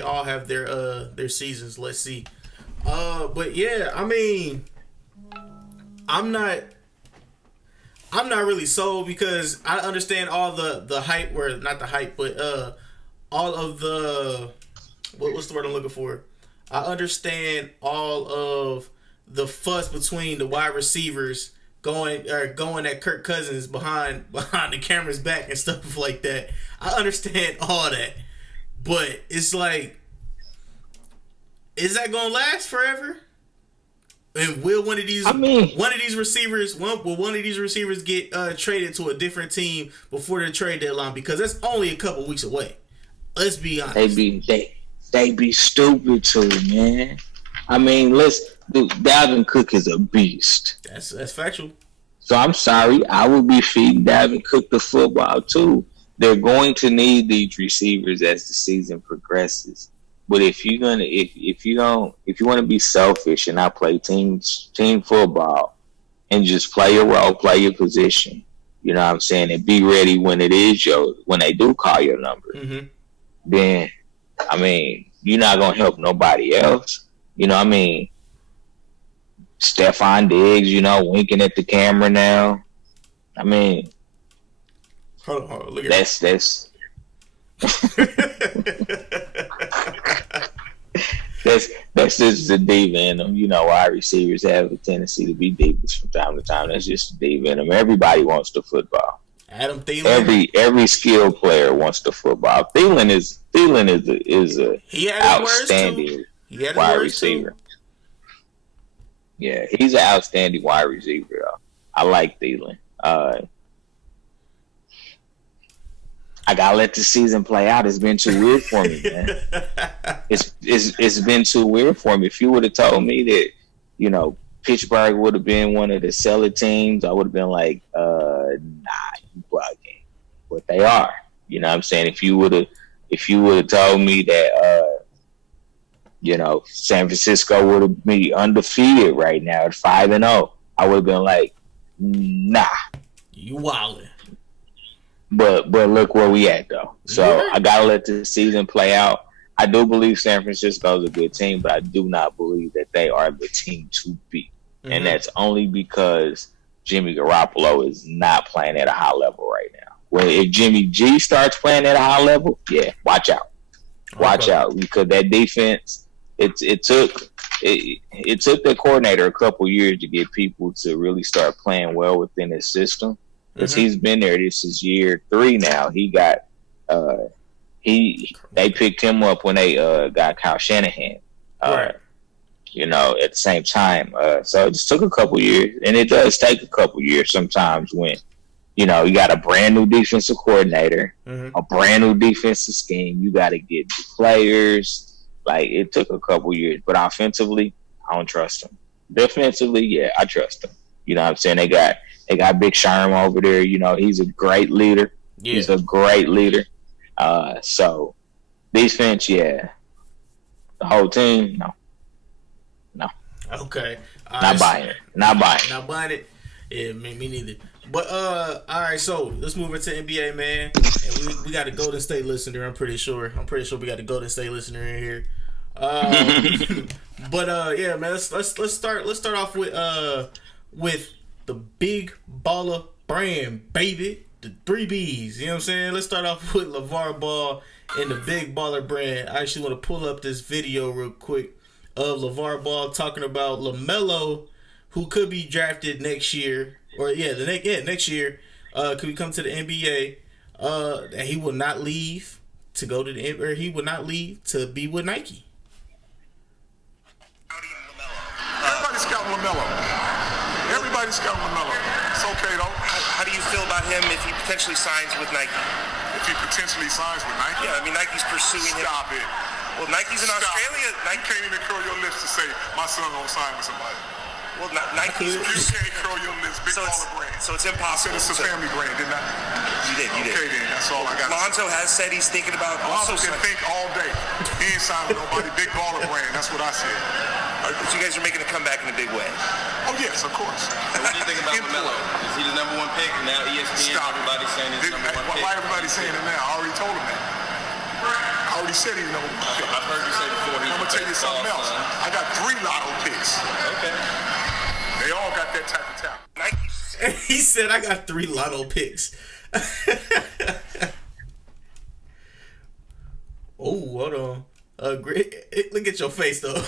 all have their seasons. Let's see. But yeah, I'm not really sold because I understand all the hype, or not the hype, but all of the what's the word I'm looking for? I understand all of the fuss between the wide receivers going at Kirk Cousins behind the camera's back and stuff like that. I understand all that, but it's like, is that gonna last forever? And will one of these receivers get traded to a different team before the trade deadline? Because that's only a couple weeks away. Let's be honest. They be stupid too, man. Dalvin Cook is a beast. That's factual. So I'm sorry, I will be feeding Dalvin Cook the football too. They're going to need these receivers as the season progresses. But if you want to be selfish and not play team football and just play your role, play your position, you know what I'm saying, and be ready when they do call your number, then you're not gonna help nobody else. Stephon Diggs, winking at the camera now. I mean, hold on, look at that's that's just the diva in them. Wide receivers have a tendency to be divas from time to time. That's just the diva in them. Everybody wants the football. Adam Thielen. Every skilled player wants the football. Thielen is a outstanding wide receiver. Too. Yeah, he's an outstanding wide receiver. Though. I like Thielen. I gotta let the season play out. It's been too weird for me, man. It's been too weird for me. If you would have told me that, Pittsburgh would have been one of the seller teams, I would have been like, nah, you bugging. But they are. You know what I'm saying? If you would have told me that San Francisco would have been undefeated right now at 5-0, I would have been like, nah. You wildin'. But look where we at though. So I gotta let the season play out. I do believe San Francisco is a good team, but I do not believe that they are the team to beat. Mm-hmm. And that's only because Jimmy Garoppolo is not playing at a high level right now. Well, if Jimmy G starts playing at a high level, yeah, watch out. Watch out, because that defense, it took the coordinator a couple years to get people to really start playing well within his system. Because he's been there. This is year 3 now. He got they picked him up when they got Kyle Shanahan. Right. At the same time. So it just took a couple years, and it does take a couple years sometimes when you got a brand new defensive coordinator, a brand new defensive scheme. You got to get the players. Like, it took a couple years, but offensively, I don't trust them. Defensively, yeah, I trust them. You know what I'm saying? They got Big Sherm over there. He's a great leader. Yeah. He's a great leader. So defense, yeah. The whole team, no. Okay. Not buying it. Not buying it. Yeah, me neither. But all right. So let's move into NBA, man. And we got a Golden State listener. I'm pretty sure we got a Golden State listener in here. But yeah, man. Let's start off with the Big Baller brand, baby. The 3 Bs. You know what I'm saying? Let's start off with LeVar Ball and the Big Baller brand. I actually want to pull up this video real quick of LeVar Ball talking about LaMelo, who could be drafted next year. Or next year. Could he come to the NBA? And he will not leave to go to he will not leave to be with Nike. Everybody's scouting LaMelo. Everybody's scouting LaMelo. It's okay though. How do you feel about him if he potentially signs with Nike? If he potentially signs with Nike? Yeah, I mean Nike's pursuing him. Stop it. Well, Nike's in Australia. You can't even curl your lips to say my son gonna sign with somebody. Well, Nike's. You can't curl your lips. Big Baller brand. So it's impossible. I said it's a family brand, didn't I? You did. Okay, then that's all I got. Lonzo has said he's thinking about. Lonzo can think all day. He ain't signing with nobody. Big Baller brand. That's what I said. So you guys are making a comeback in a big way. Oh yes, of course. So what do you think about LaMelo? Is he the number 1 pick? Now ESPN, everybody's saying he's the number 1 pick. Why everybody saying it now? I already told him that. I already said he's number 1 pick. I've heard you say before. I'm gonna tell you something else. I got 3 lotto picks. Okay. They all got that type of talent. He said, "I got 3 lotto picks." Oh, hold on. Look at your face though.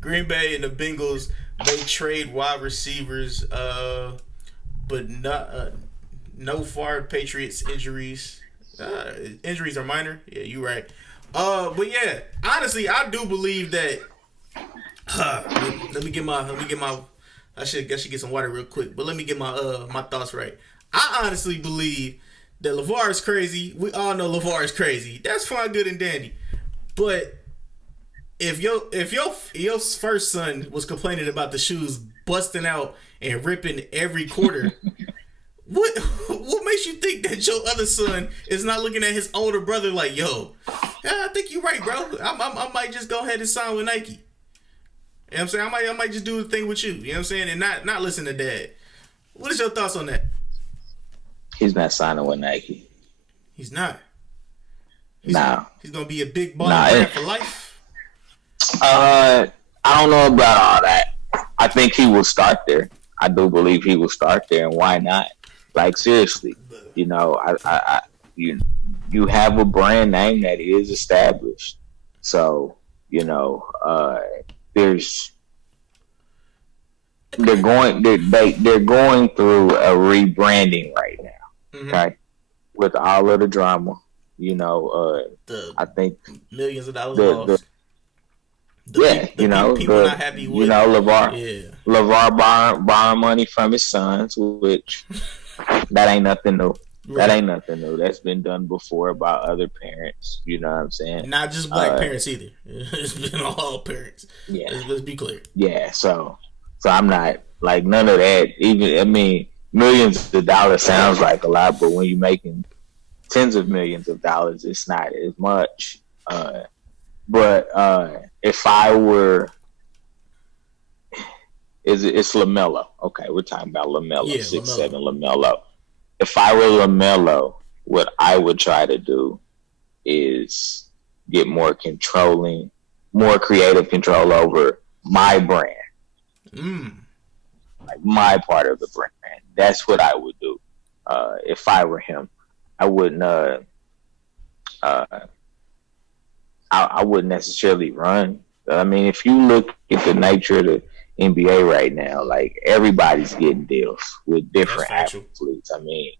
Green Bay and the Bengals, they trade wide receivers, but not no fired Patriots injuries. Injuries are minor. Yeah, you're right. But yeah, honestly, I do believe that. Let me get my. I should get some water real quick, but let me get my thoughts right. I honestly believe that LeVar is crazy. We all know LeVar is crazy. That's fine, good and dandy. But if your first son was complaining about the shoes busting out and ripping every quarter, what makes you think that your other son is not looking at his older brother like, yo, yeah, I think you're right, bro. I might just go ahead and sign with Nike. You know what I'm saying? I might just do the thing with you. You know what I'm saying? And not listen to dad. What is your thoughts on that? He's not signing with Nike. He's not. He's gonna be a big baller for life. I don't know about all that. I think he will start there. I do believe he will start there, and why not? Like seriously, you know, you have a brand name that is established, so you know, there's they're going they're going through a rebranding right now, okay, with all of the drama. You know, I think millions of dollars lost. People not happy with. You know, LeVar borrowing money from his sons, which that ain't nothing new. Right. That ain't nothing new. That's been done before by other parents. You know what I'm saying? Not just black parents either. It's been all parents. Yeah, let's be clear. Yeah, so I'm not like none of that. Even I mean, millions of dollars sounds like a lot, but when you're making tens of millions of dollars, it's not as much. But if I were, it's LaMelo. Okay, we're talking about LaMelo, 6'7" LaMelo. If I were LaMelo, what I would try to do is get more creative control over my brand, like my part of the brand. That's what I would do if I were him. I wouldn't. I wouldn't necessarily run. I mean, if you look at the nature of the NBA right now, like everybody's getting deals with different athletes. I mean,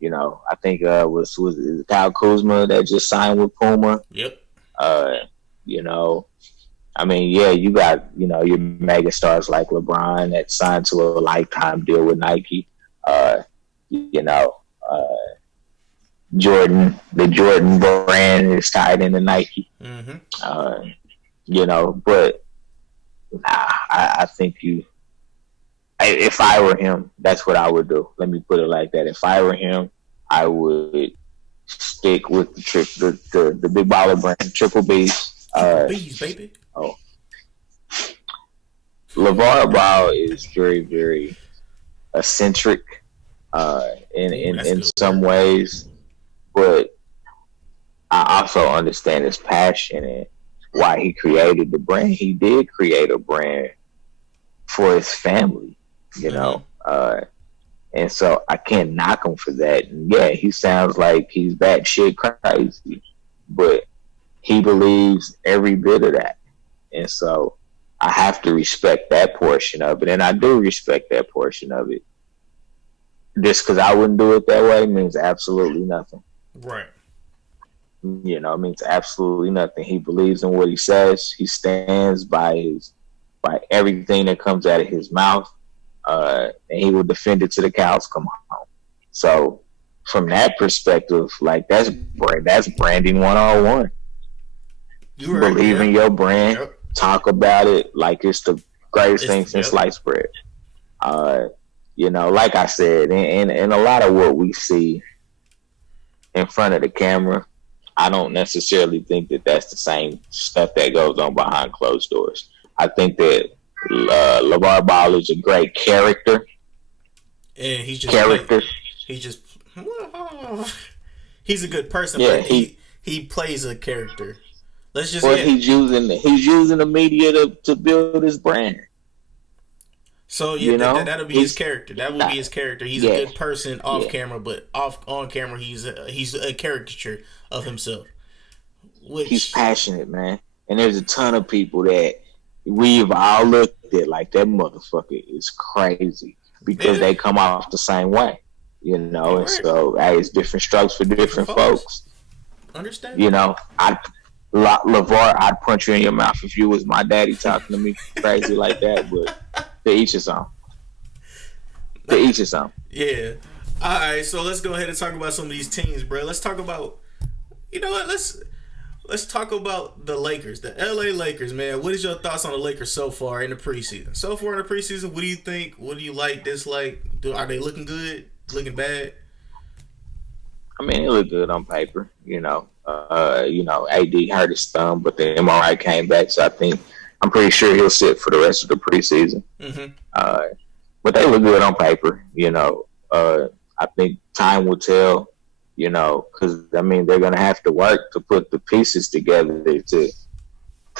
you know, I think was Kyle Kuzma that just signed with Puma. Yep. You know, I mean, yeah, you got, you know, your mega stars like LeBron that signed to a lifetime deal with Nike. You know, the Jordan brand is tied into Nike. You know, but I think if I were him, that's what I would do. Let me put it like that. If I were him, I would stick with the big baller brand, Triple B's. B's, baby. Oh, LeVar Ball is very, very eccentric in some ways, but I also understand his passion and why he created the brand. He did create a brand for his family, you know, and so I can't knock him for that. And yeah, he sounds like he's batshit crazy, but he believes every bit of that, and so I have to respect that portion of it, and I do respect that portion of it. Just because I wouldn't do it that way means absolutely nothing. Right. You know, it means absolutely nothing. He believes in what he says. He stands by everything that comes out of his mouth, and he will defend it to the cows come home. So, from that perspective, like that's branding 101. Believe in your brand. Yep. Talk about it like it's the greatest thing since sliced bread. You know, like I said, and a lot of what we see in front of the camera, I don't necessarily think that that's the same stuff that goes on behind closed doors. I think that LeVar Ball is a great character. And he's just he's a good person, yeah, but he plays a character. Let's just he's using the media to build his brand. So yeah, that'll be his character. That will be his character. He's a good person off camera, but on camera he's a caricature of himself. He's passionate, man. And there's a ton of people that we've all looked at like that motherfucker is crazy because they come off the same way, you know. And so it's different strokes for different folks. Understand? You know, LeVar, I'd punch you in your mouth if you was my daddy talking to me crazy like that, but to each his own. Yeah. All right, so let's go ahead and talk about some of these teams, bro. Let's talk about, you know what? Let's talk about the Lakers, the LA Lakers, man. What is your thoughts on the Lakers so far in the preseason? What do you think? What do you like, dislike? Are they looking good? Looking bad? I mean, it looked good on paper, you know. AD hurt his thumb, but the MRI came back, so I'm pretty sure he'll sit for the rest of the preseason. But they look good on paper, you know. I think time will tell, you know, because I mean they're gonna have to work to put the pieces together to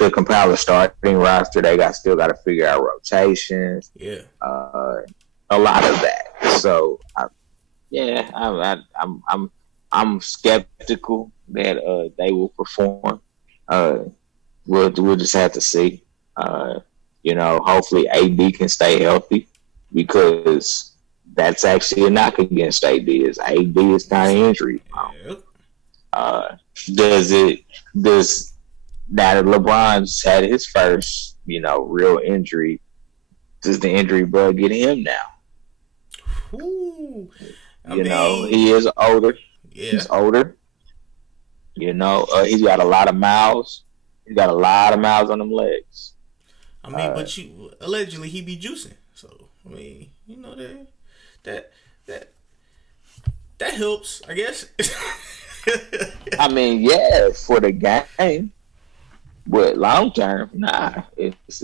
to compile a starting roster, they still got to figure out rotations. Yeah. A lot of that. So, I'm skeptical that they will perform. We'll just have to see. Hopefully AD can stay healthy, because that's actually a knock against AD. AD is kind of injury prone. Does now that LeBron's had his first, real injury, does the injury bug get him now? Ooh, he is older. Yeah. He's older. He's got a lot of miles. He's got a lot of miles on them legs. But allegedly he be juicing. So that helps, I guess. For the game. But long term, nah, it's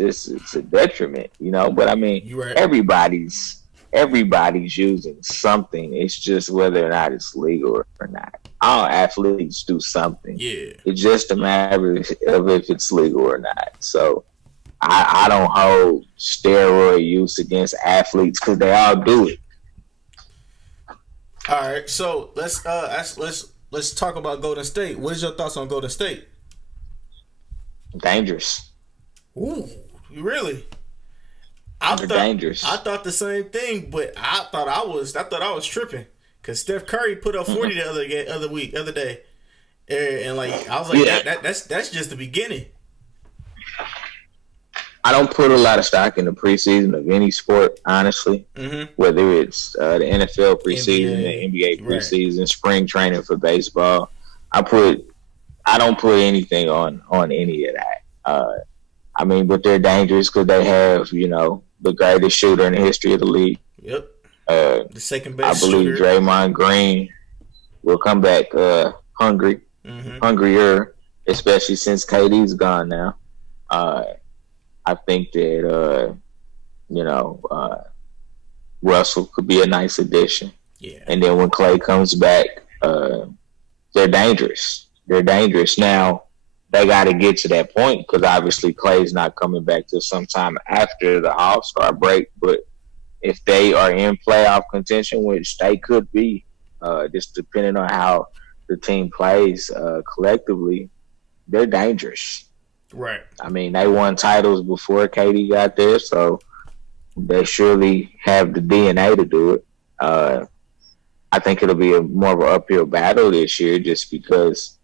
a detriment, But You're right. everybody's using something. It's just whether or not it's legal or not. All athletes do something. Yeah. It's just a matter of if it's legal or not. So I don't hold steroid use against athletes, because they all do it. All right, so let's talk about Golden State. What is your thoughts on Golden State? Dangerous. Ooh, really? They're dangerous. I thought the same thing, but I thought I was tripping, because Steph Curry put up 40 the other day, and I was like, that's just the beginning. I don't put a lot of stock in the preseason of any sport, honestly. Mm-hmm. Whether it's the NFL preseason, the NBA preseason, right, spring training for baseball, I don't put anything on any of that. But they're dangerous because they have, the greatest shooter in the history of the league. Yep. The second best shooter. I believe Draymond Green will come back hungry, hungrier, especially since KD's gone now. I think that, Russell could be a nice addition. Yeah. And then when Klay comes back, they're dangerous. They're dangerous. Now, they got to get to that point, because obviously Klay's not coming back till sometime after the All-Star break. But if they are in playoff contention, which they could be, just depending on how the team plays collectively, they're dangerous. Right. They won titles before KD got there, so they surely have the DNA to do it. I think it'll be more of an uphill battle this year, just because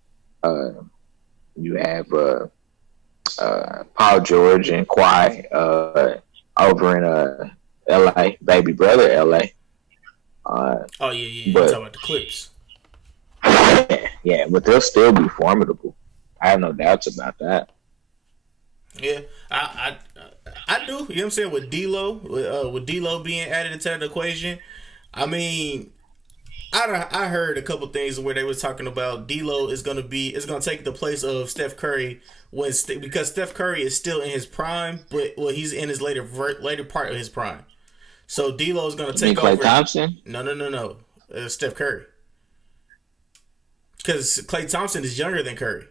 you have Paul George and Kawhi over in LA, baby brother LA. You're talking about the Clips. Yeah, but they'll still be formidable. I have no doubts about that. Yeah, I do. You know what I'm saying? With D'Lo, with D'Lo being added into the equation, I heard a couple things where they was talking about D'Lo is gonna take the place of Steph Curry because Steph Curry is still in his prime, but he's in his later part of his prime. So D'Lo is gonna take over. Klay Thompson? No. Steph Curry, because Klay Thompson is younger than Curry.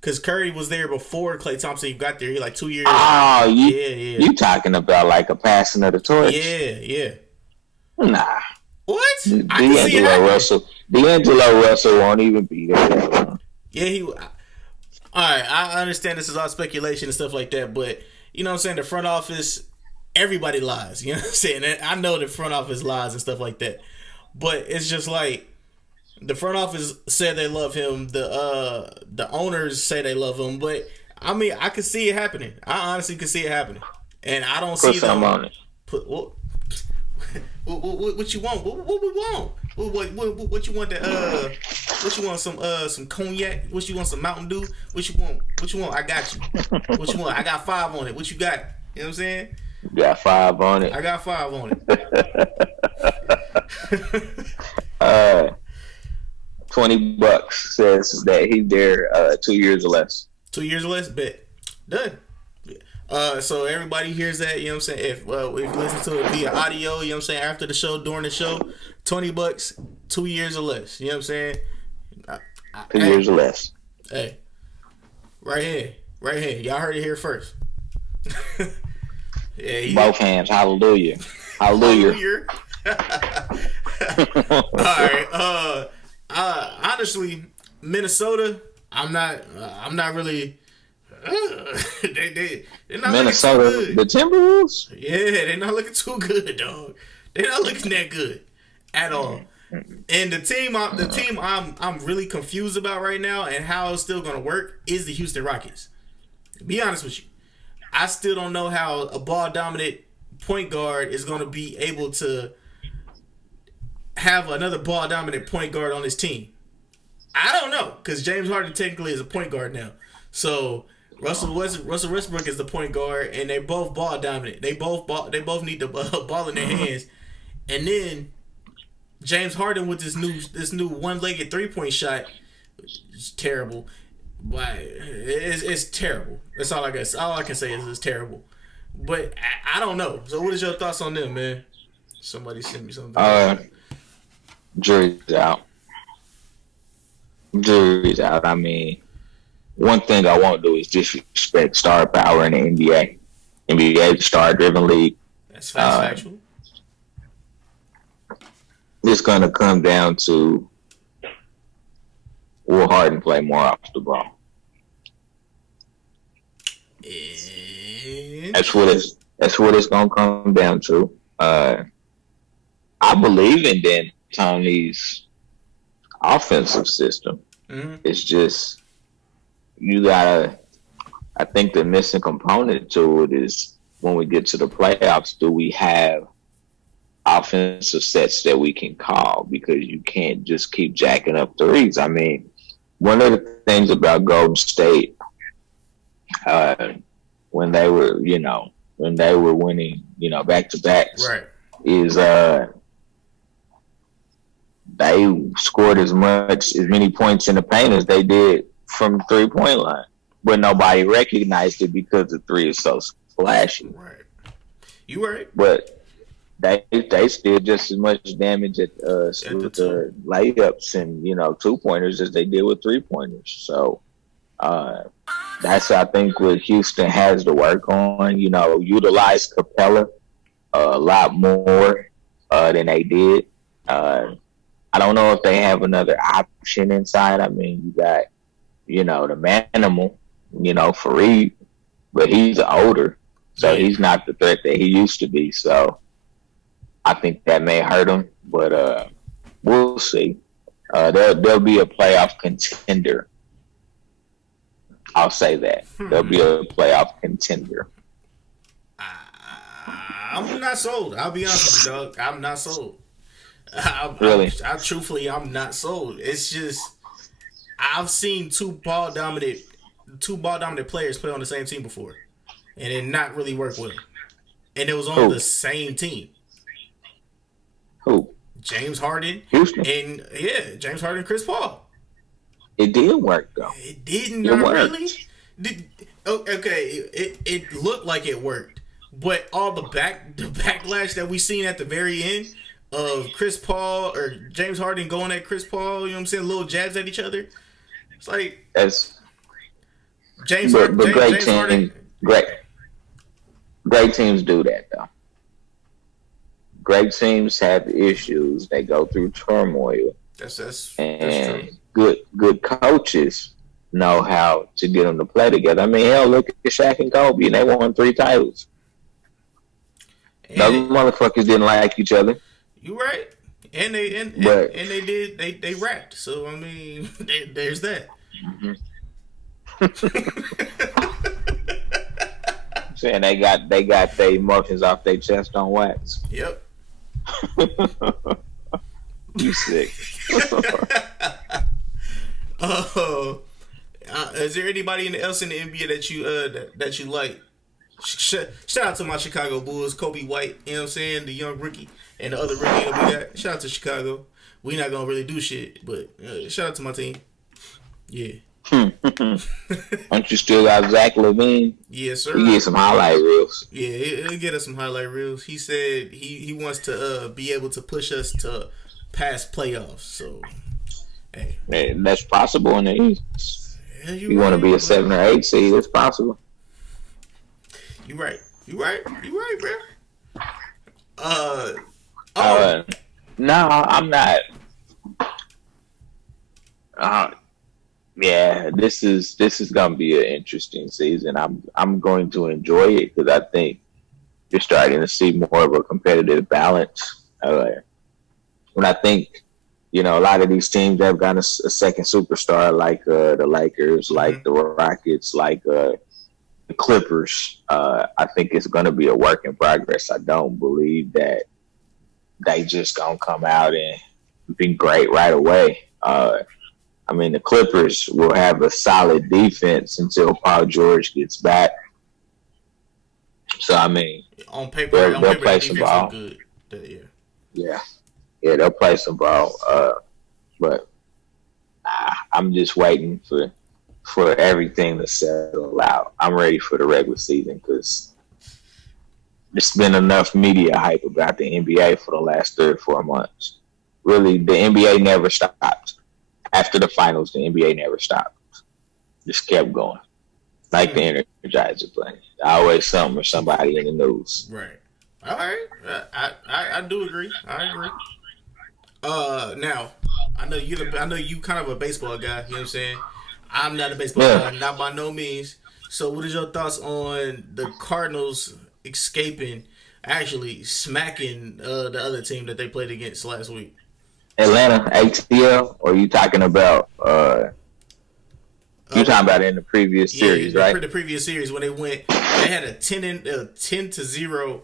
Because Curry was there before Klay Thompson got there. He 2 years. Oh, you talking about like a passing of the torch? Yeah. Nah. What? D'Angelo Russell won't even be there. Yeah, all right, I understand this is all speculation and stuff like that, but you know what I'm saying? The front office, everybody lies. You know what I'm saying? And I know the front office lies and stuff like that, but it's just like, the front office said they love him. The owners say they love him, but I can see it happening. I honestly can see it happening, and I don't see them. On it. What you want? What we want? What you want? What you want? Some cognac? What you want? Some Mountain Dew? What you want? I got you. What you want? I got 5 on it. What you got? You know what I'm saying? You got 5 on it. I got 5 on it. $20 says that he's there 2 years or less. 2 years or less, bet. Done. So everybody hears that, you know what I'm saying? If you listen to it via audio, you know what I'm saying, after the show, during the show, $20, 2 years or less. You know what I'm saying? 2 years or less. Hey. Right here. Y'all heard it here first. Both hands. Hallelujah. Hallelujah. All right. Honestly, Minnesota. I'm not really. They're not Minnesota, looking too good. the Timberwolves. Yeah, they're not looking too good, dog. They're not looking that good at all. And the team I'm really confused about right now and how it's still gonna work is the Houston Rockets. To be honest with you, I still don't know how a ball dominant point guard is gonna be able to have another ball dominant point guard on his team. I don't know, because James Harden technically is a point guard now. So Russell Westbrook is the point guard, and they both ball dominant. They both need the ball in their hands, and then James Harden with this new one-legged 3-point shot is terrible. But it's terrible. That's all I guess. All I can say is it's terrible. But I don't know. So what is your thoughts on them, man? Somebody sent me something. Jury's out. Jury's out. I mean, one thing I won't do is disrespect star power in the NBA. NBA is a star-driven league. That's factual. It's going to come down to will Harden play more off the ball. That's what it's going to come down to. I believe in Dan Tony's offensive system. Mm-hmm. It's just you gotta. I think the missing component to it is when we get to the playoffs, do we have offensive sets that we can call? Because you can't just keep jacking up threes. I mean, one of the things about Golden State, when they were winning, back to backs, right, is they scored as many points in the paint as they did from the 3-point line, but nobody recognized it because the three is so splashy. Right, you right, but they still just as much damage with the layups and 2-pointers as they did with 3-pointers. So that's I think what Houston has to work on. Utilize Capella a lot more than they did. I don't know if they have another option inside. I mean, you got, the Manimal, Fareed, but he's older, so he's not the threat that he used to be. So I think that may hurt him, but we'll see. They'll be a playoff contender. I'll say that. They'll be a playoff contender. I'm not sold. I'll be honest with you, dog. I'm not sold. Really? I'm not sold. It's just I've seen two ball dominant players play on the same team before, and it not really work well. And it was on the same team. Who? James Harden. Houston. And James Harden and Chris Paul. It didn't work though. It didn't. Not really. It looked like it worked, but all the backlash that we seen at the very end of Chris Paul or James Harden going at Chris Paul, you know what I'm saying, little jabs at each other. It's like James Harden. Great teams do that though. Great teams have issues. They go through turmoil. That's and true. Good coaches know how to get them to play together. I mean, hell, look at Shaq and Kobe, and they won 3 titles. Those motherfuckers didn't like each other. You right, and they rapped. So I mean, there's that. Mm-hmm. Saying they got their emotions off their chest on wax. Yep. You sick. Is there anybody else in the NBA that you like? Shout out to my Chicago Bulls, Kobe White, you know what I'm saying, the young rookie, and the other rookie that we got. Shout out to Chicago. We not gonna really do shit, but shout out to my team. Yeah. Don't you still got Zach LaVine? Yes, sir. He get some highlight reels. Yeah, he'll get us some highlight reels. He said he wants to be able to push us to past playoffs. So, hey, that's possible in the East. Yeah, you want to be a 7 or 8 seed, it's possible. You right, bro. No, I'm not. Yeah, this is gonna be an interesting season. I'm going to enjoy it because I think you're starting to see more of a competitive balance. When I think, a lot of these teams have got a second superstar, like the Lakers, like the Rockets, like the Clippers. I think it's going to be a work in progress. I don't believe that they just gonna come out and be great right away. The Clippers will have a solid defense until Paul George gets back. So on paper, they'll play some ball. Good. Yeah, they'll play some ball. But I'm just waiting for everything to settle out. I'm ready for the regular season because there's been enough media hype about the NBA for the last 3 or 4 months. Really, the NBA never stopped. After the finals, the NBA never stopped. Just kept going. Like the Energizer playing. Always something or somebody in the news. Right. All right. I do agree. I agree. Now, I know you kind of a baseball guy, you know what I'm saying? I'm not a baseball guy, not by no means. So what is your thoughts on the Cardinals actually smacking the other team that they played against last week? Atlanta, ATL, or you talking about you talking about in the previous series, right? The previous series when they had a 10-0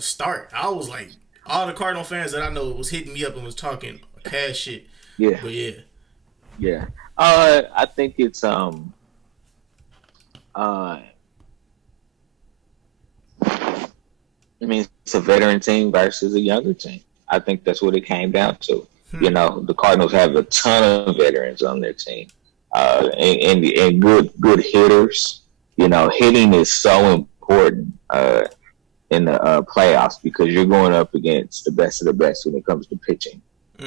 start. I was like, all the Cardinal fans that I know was hitting me up and was talking cash shit. Yeah. But yeah. Yeah. I think it's it's a veteran team versus a younger team. I think that's what it came down to. The Cardinals have a ton of veterans on their team, and good hitters. Hitting is so important in the playoffs because you're going up against the best of the best when it comes to pitching.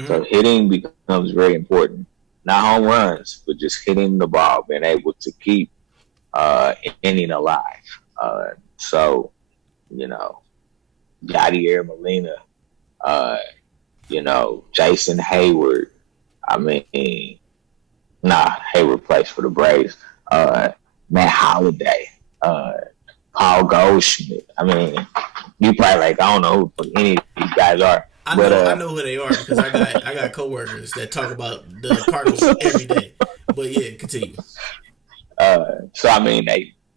So hitting becomes very important. Not home runs, but just hitting the ball, being able to keep inning alive. Yadier Molina, Jason Hayward. Hayward plays for the Braves. Matt Holliday, Paul Goldschmidt. You probably I don't know who any of these guys are. I know who they are because I got coworkers that talk about the Cardinals every day. But yeah, continue.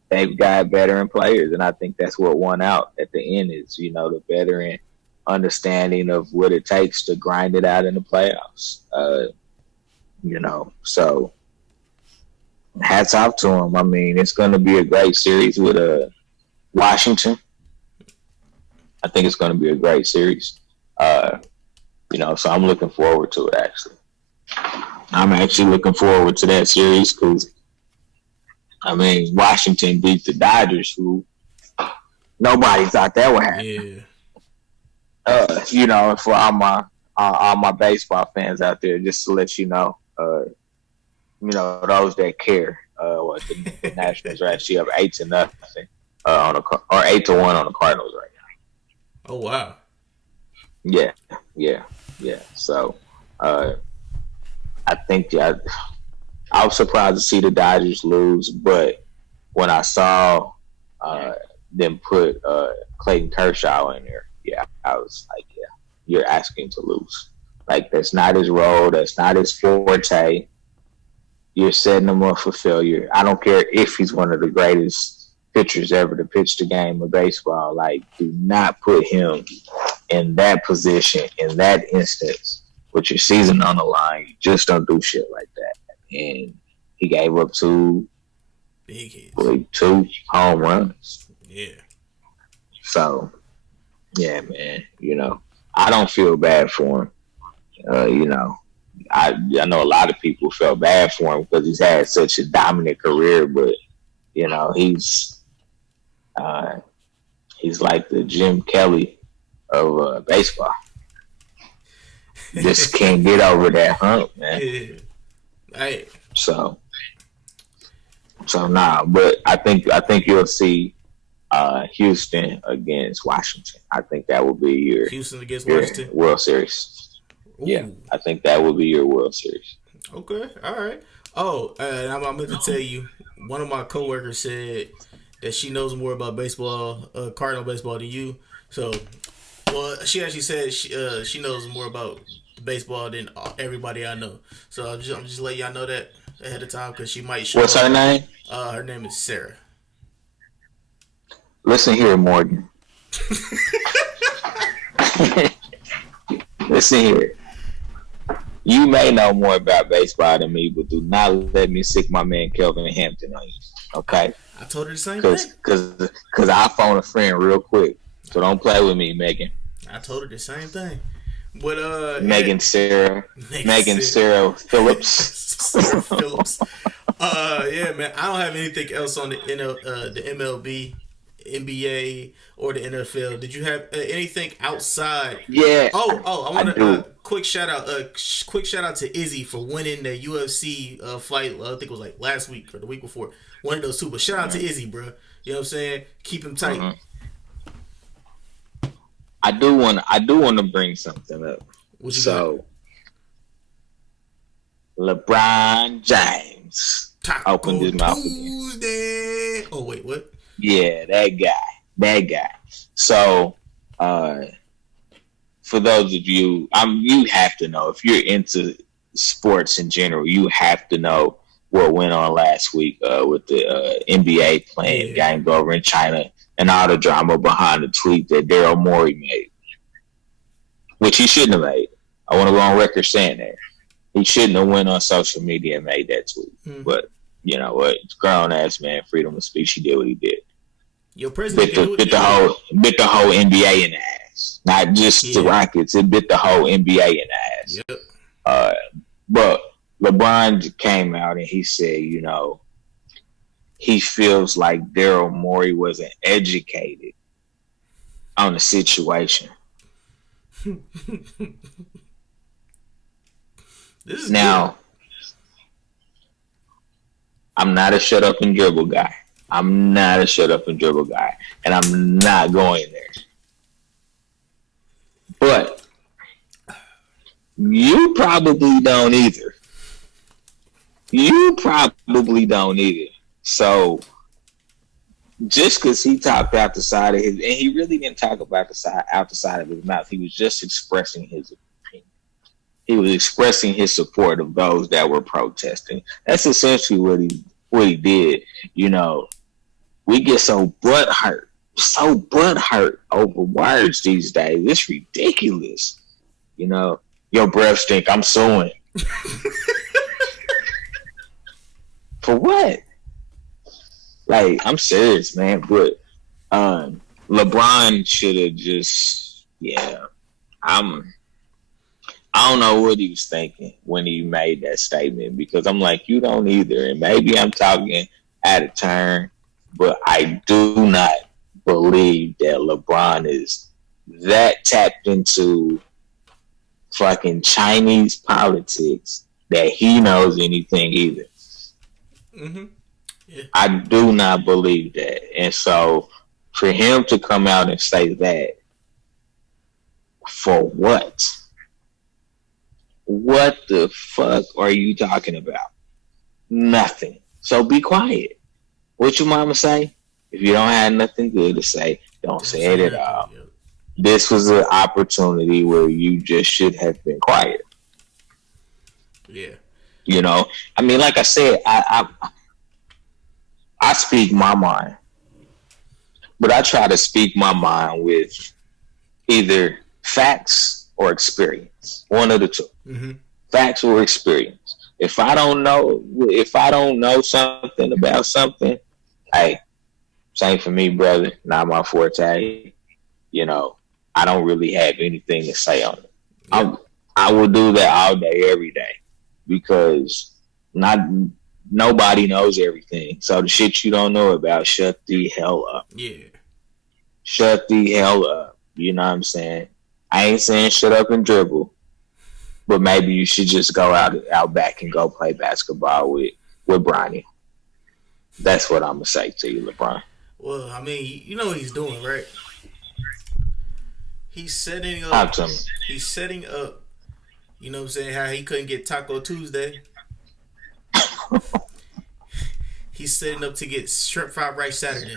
They've got veteran players, and I think that's what won out at the end is the veteran understanding of what it takes to grind it out in the playoffs. So hats off to them. It's going to be a great series with Washington. I think it's going to be a great series. So I'm looking forward to it, actually. I'm actually looking forward to that series because, Washington beat the Dodgers, who nobody thought that would happen. Yeah. For all my baseball fans out there, just to let you know, those that care, the Nationals are actually up 8-0 or 8-1 on the Cardinals right now. Oh wow. Yeah. So, I think I was surprised to see the Dodgers lose, but when I saw them put Clayton Kershaw in there, I was like, you're asking to lose. Like, that's not his role. That's not his forte. You're setting him up for failure. I don't care if he's one of the greatest pitchers ever to pitch the game of baseball. Like, do not put him in that position, in that instance, with your season on the line. You just don't do shit like that. And he gave up 2 home runs. Yeah. So, yeah, man, I don't feel bad for him. I know a lot of people felt bad for him because he's had such a dominant career, but he's like the Jim Kelly of baseball. Just can't get over that hump, man. Yeah. Hey. So, So nah, but I think you'll see Houston against Washington. I think that will be Houston against your Washington. World Series. Ooh. Yeah, I think that will be your World Series. Okay, all right. Oh, and I'm meant to tell you, one of my coworkers said that she knows more about baseball, Cardinal baseball, than you. So, well, she actually said she knows more about baseball than everybody I know. So I'm just letting y'all know that ahead of time because she might show What's up. her name? Her name is Sarah. Listen here, Morgan. Listen here. You may know more about baseball than me, but do not let me sick my man Kelvin Hampton on you. Okay? I told her the same thing. Because I phone a friend real quick. So don't play with me, Megan. I told her the same thing. But Megan Sarah Phillips. Sarah Phillips. Yeah, man. I don't have anything else on the MLB, NBA, or the NFL. Did you have anything outside? Yeah. I want to quick shout out. Quick shout out to Izzy for winning the UFC fight. I think it was like last week or the week before. One of those two. But shout out to Izzy, bro. You know what I'm saying? Keep him tight. Mm-hmm. I do want to bring something up. What you got? LeBron James Taco opened his mouth Tuesday. Oh wait, what? Yeah, that guy. So, for those of you, you have to know if you're into sports in general, you have to know what went on last week with the NBA playing game over in China and all the drama behind the tweet that Daryl Morey made, which he shouldn't have made. I want to go on record saying that. He shouldn't have went on social media and made that tweet. Mm-hmm. But you know what? Grown ass man, freedom of speech. He did what he did. Your president bit the whole NBA in the ass. Not just the Rockets. It bit the whole NBA in the ass. Yep. But LeBron came out and he said, you know, he feels like Daryl Morey wasn't educated on the situation. This is now, good. I'm not a shut up and dribble guy. And I'm not going there. But you probably don't either. So just because he talked out the side of his, and he really didn't talk about out the side of his mouth. He was just expressing his opinion. He was expressing his support of those that were protesting. That's essentially what he did. You know, we get so butthurt over words these days. It's ridiculous. You know, your breath stink. I'm suing. For what? Like, I'm serious, man. But LeBron should have just, I don't know what he was thinking when he made that statement, because I'm like, you don't either. And maybe I'm talking out of turn, but I do not believe that LeBron is that tapped into fucking Chinese politics that he knows anything either. Mm-hmm. Yeah. I do not believe that. And so for him to come out and say that, for what? What the fuck are you talking about? Nothing. So be quiet. What your mama say? If you don't have nothing good to say, don't say it at all. Yep. This was an opportunity where you just should have been quiet. Yeah. You know, I mean, like I said, I speak my mind, but I try to speak my mind with either facts or experience, one of the two. Mm-hmm. Facts or experience. If I don't know something about something, hey, same for me, brother. Not my forte. You know, I don't really have anything to say on it. Yeah. I will do that all day, every day, because nobody knows everything. So the shit you don't know about, shut the hell up. Yeah. Shut the hell up. You know what I'm saying? I ain't saying shut up and dribble, but maybe you should just go out back and go play basketball with Bronny. That's what I'm gonna say to you, LeBron. Well, I mean, you know what he's doing, right? He's setting Talk up. to me. He's setting up. You know what I'm saying? How he couldn't get Taco Tuesday. He's setting up to get shrimp fried rice Saturday.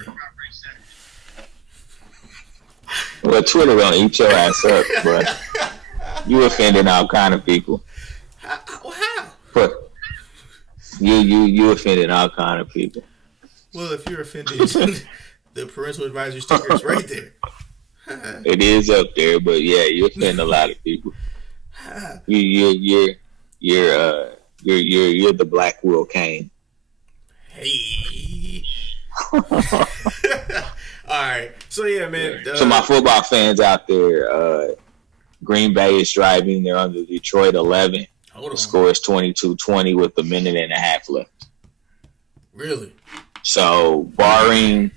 Well, Twitter gonna eat your ass up, but you offending all kind of people. How? But you offended all kind of people. Well, if you're offended, the parental advisory sticker is right there. It is up there, but yeah, you offend a lot of people. You're the Black Will Kane. Hey. All right. So yeah, man. So my football fans out there, Green Bay is driving. They're under Detroit 11. Hold on. The score is 22-20 with a minute and a half left. Really? So barring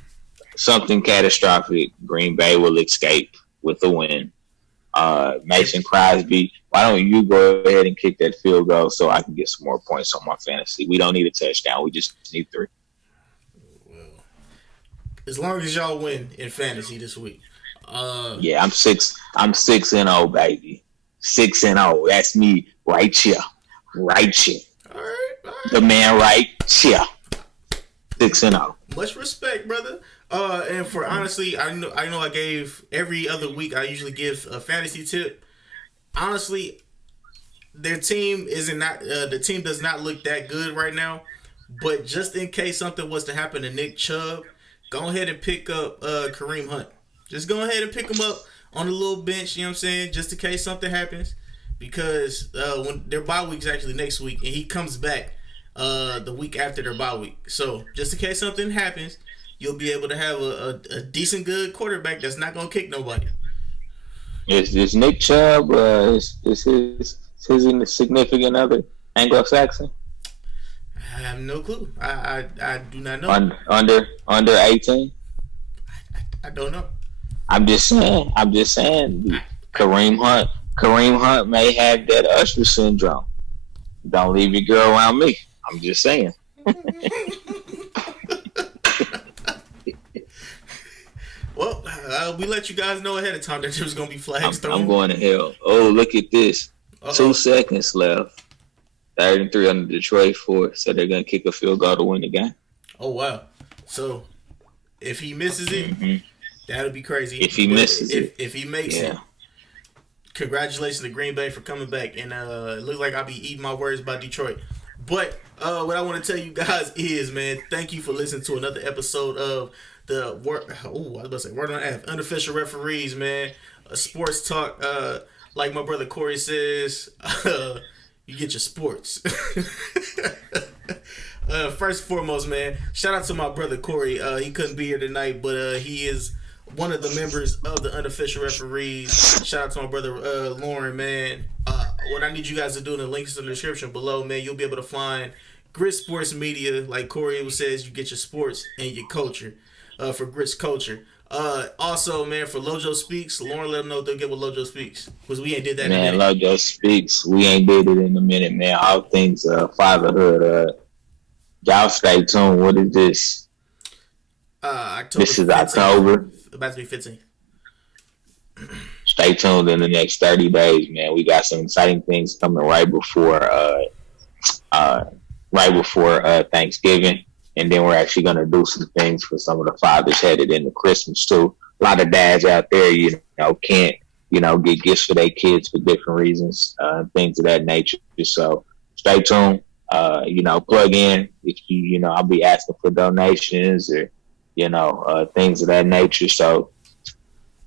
something catastrophic, Green Bay will escape with a win. Mason Crosby, why don't you go ahead and kick that field goal so I can get some more points on my fantasy? We don't need a touchdown. We just need 3. Well, as long as y'all win in fantasy this week. Yeah, I'm 6-0, baby. 6-0. That's me right here. Right here. All right. The man right here. 6-0. Much respect, brother. And for honestly, I know I gave every other week. I usually give a fantasy tip. Honestly, their team the team does not look that good right now. But just in case something was to happen to Nick Chubb, go ahead and pick up Kareem Hunt. Just go ahead and pick him up on the little bench. You know what I'm saying? Just in case something happens, because when their bye week is actually next week, and he comes back the week after their bye week. So just in case something happens, you'll be able to have a decent, good quarterback that's not gonna kick nobody. Is Nick Chubb is his significant other Anglo-Saxon? I have no clue. I do not know. Under 18? I don't know. I'm just saying. Kareem Hunt may have that Usher syndrome. Don't leave your girl around me. I'm just saying. Well, we let you guys know ahead of time that there was gonna be flags thrown. I'm going to hell. Oh, look at this. Uh-oh. 2 seconds left. 3 on the Detroit 4, so they're gonna kick a field goal to win the game. Oh wow! So if he misses it, that'll be crazy. If he misses it, if he makes it, congratulations to Green Bay for coming back. And it looks like I'll be eating my words about Detroit. But what I want to tell you guys is, man, thank you for listening to another episode of the Word on F, Unofficial Referees, man. Sports talk, like my brother Corey says. You get your sports. First and foremost, man, shout out to my brother Corey. He couldn't be here tonight, but he is one of the members of the Unofficial Referees. Shout out to my brother Lauren, man. What I need you guys to do in the links in the description below, man, you'll be able to find Grit Sports Media. Like Corey says, you get your sports and your culture for Grit's Culture. Also, man, for Lojo Speaks, Lauren, let them know they'll get with Lojo Speaks, because we ain't did that man, in a minute. Lojo Speaks, we ain't did it in a minute, man. All things fatherhood. Y'all stay tuned. What is this? October. This is 15th. October. About to be 15. Stay tuned in the next 30 days, man. We got some exciting things coming right before Thanksgiving. And then we're actually going to do some things for some of the fathers headed into Christmas, too. A lot of dads out there, can't, get gifts for their kids for different reasons, things of that nature. So stay tuned. Plug in. If I'll be asking for donations or, things of that nature. So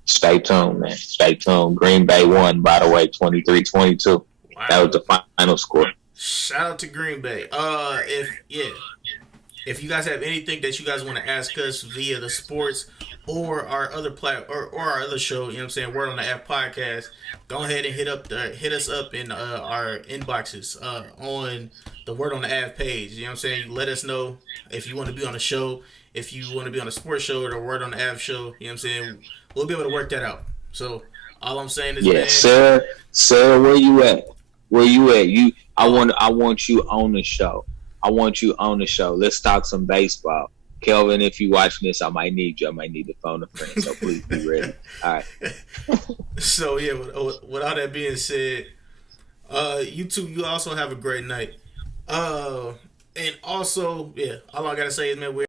stay tuned, man. Stay tuned. Green Bay won, by the way, 23-22. Wow. That was the final score. Shout out to Green Bay. If you guys have anything that you guys want to ask us via the sports or our other or our other show, Word on the F podcast, go ahead and hit us up in our inboxes on the Word on the F page. Let us know if you want to be on a show, if you want to be on a sports show or the Word on the F show. We'll be able to work that out. So all I'm saying is, man, Sarah, where you at? I want you on the show. I want you on the show. Let's talk some baseball. Kelvin, if you watching this, I might need you. I might need to phone a friend. So please be ready. All right. So yeah, with all that being said, you two, you also have a great night. And also, yeah, all I gotta say is, man, we're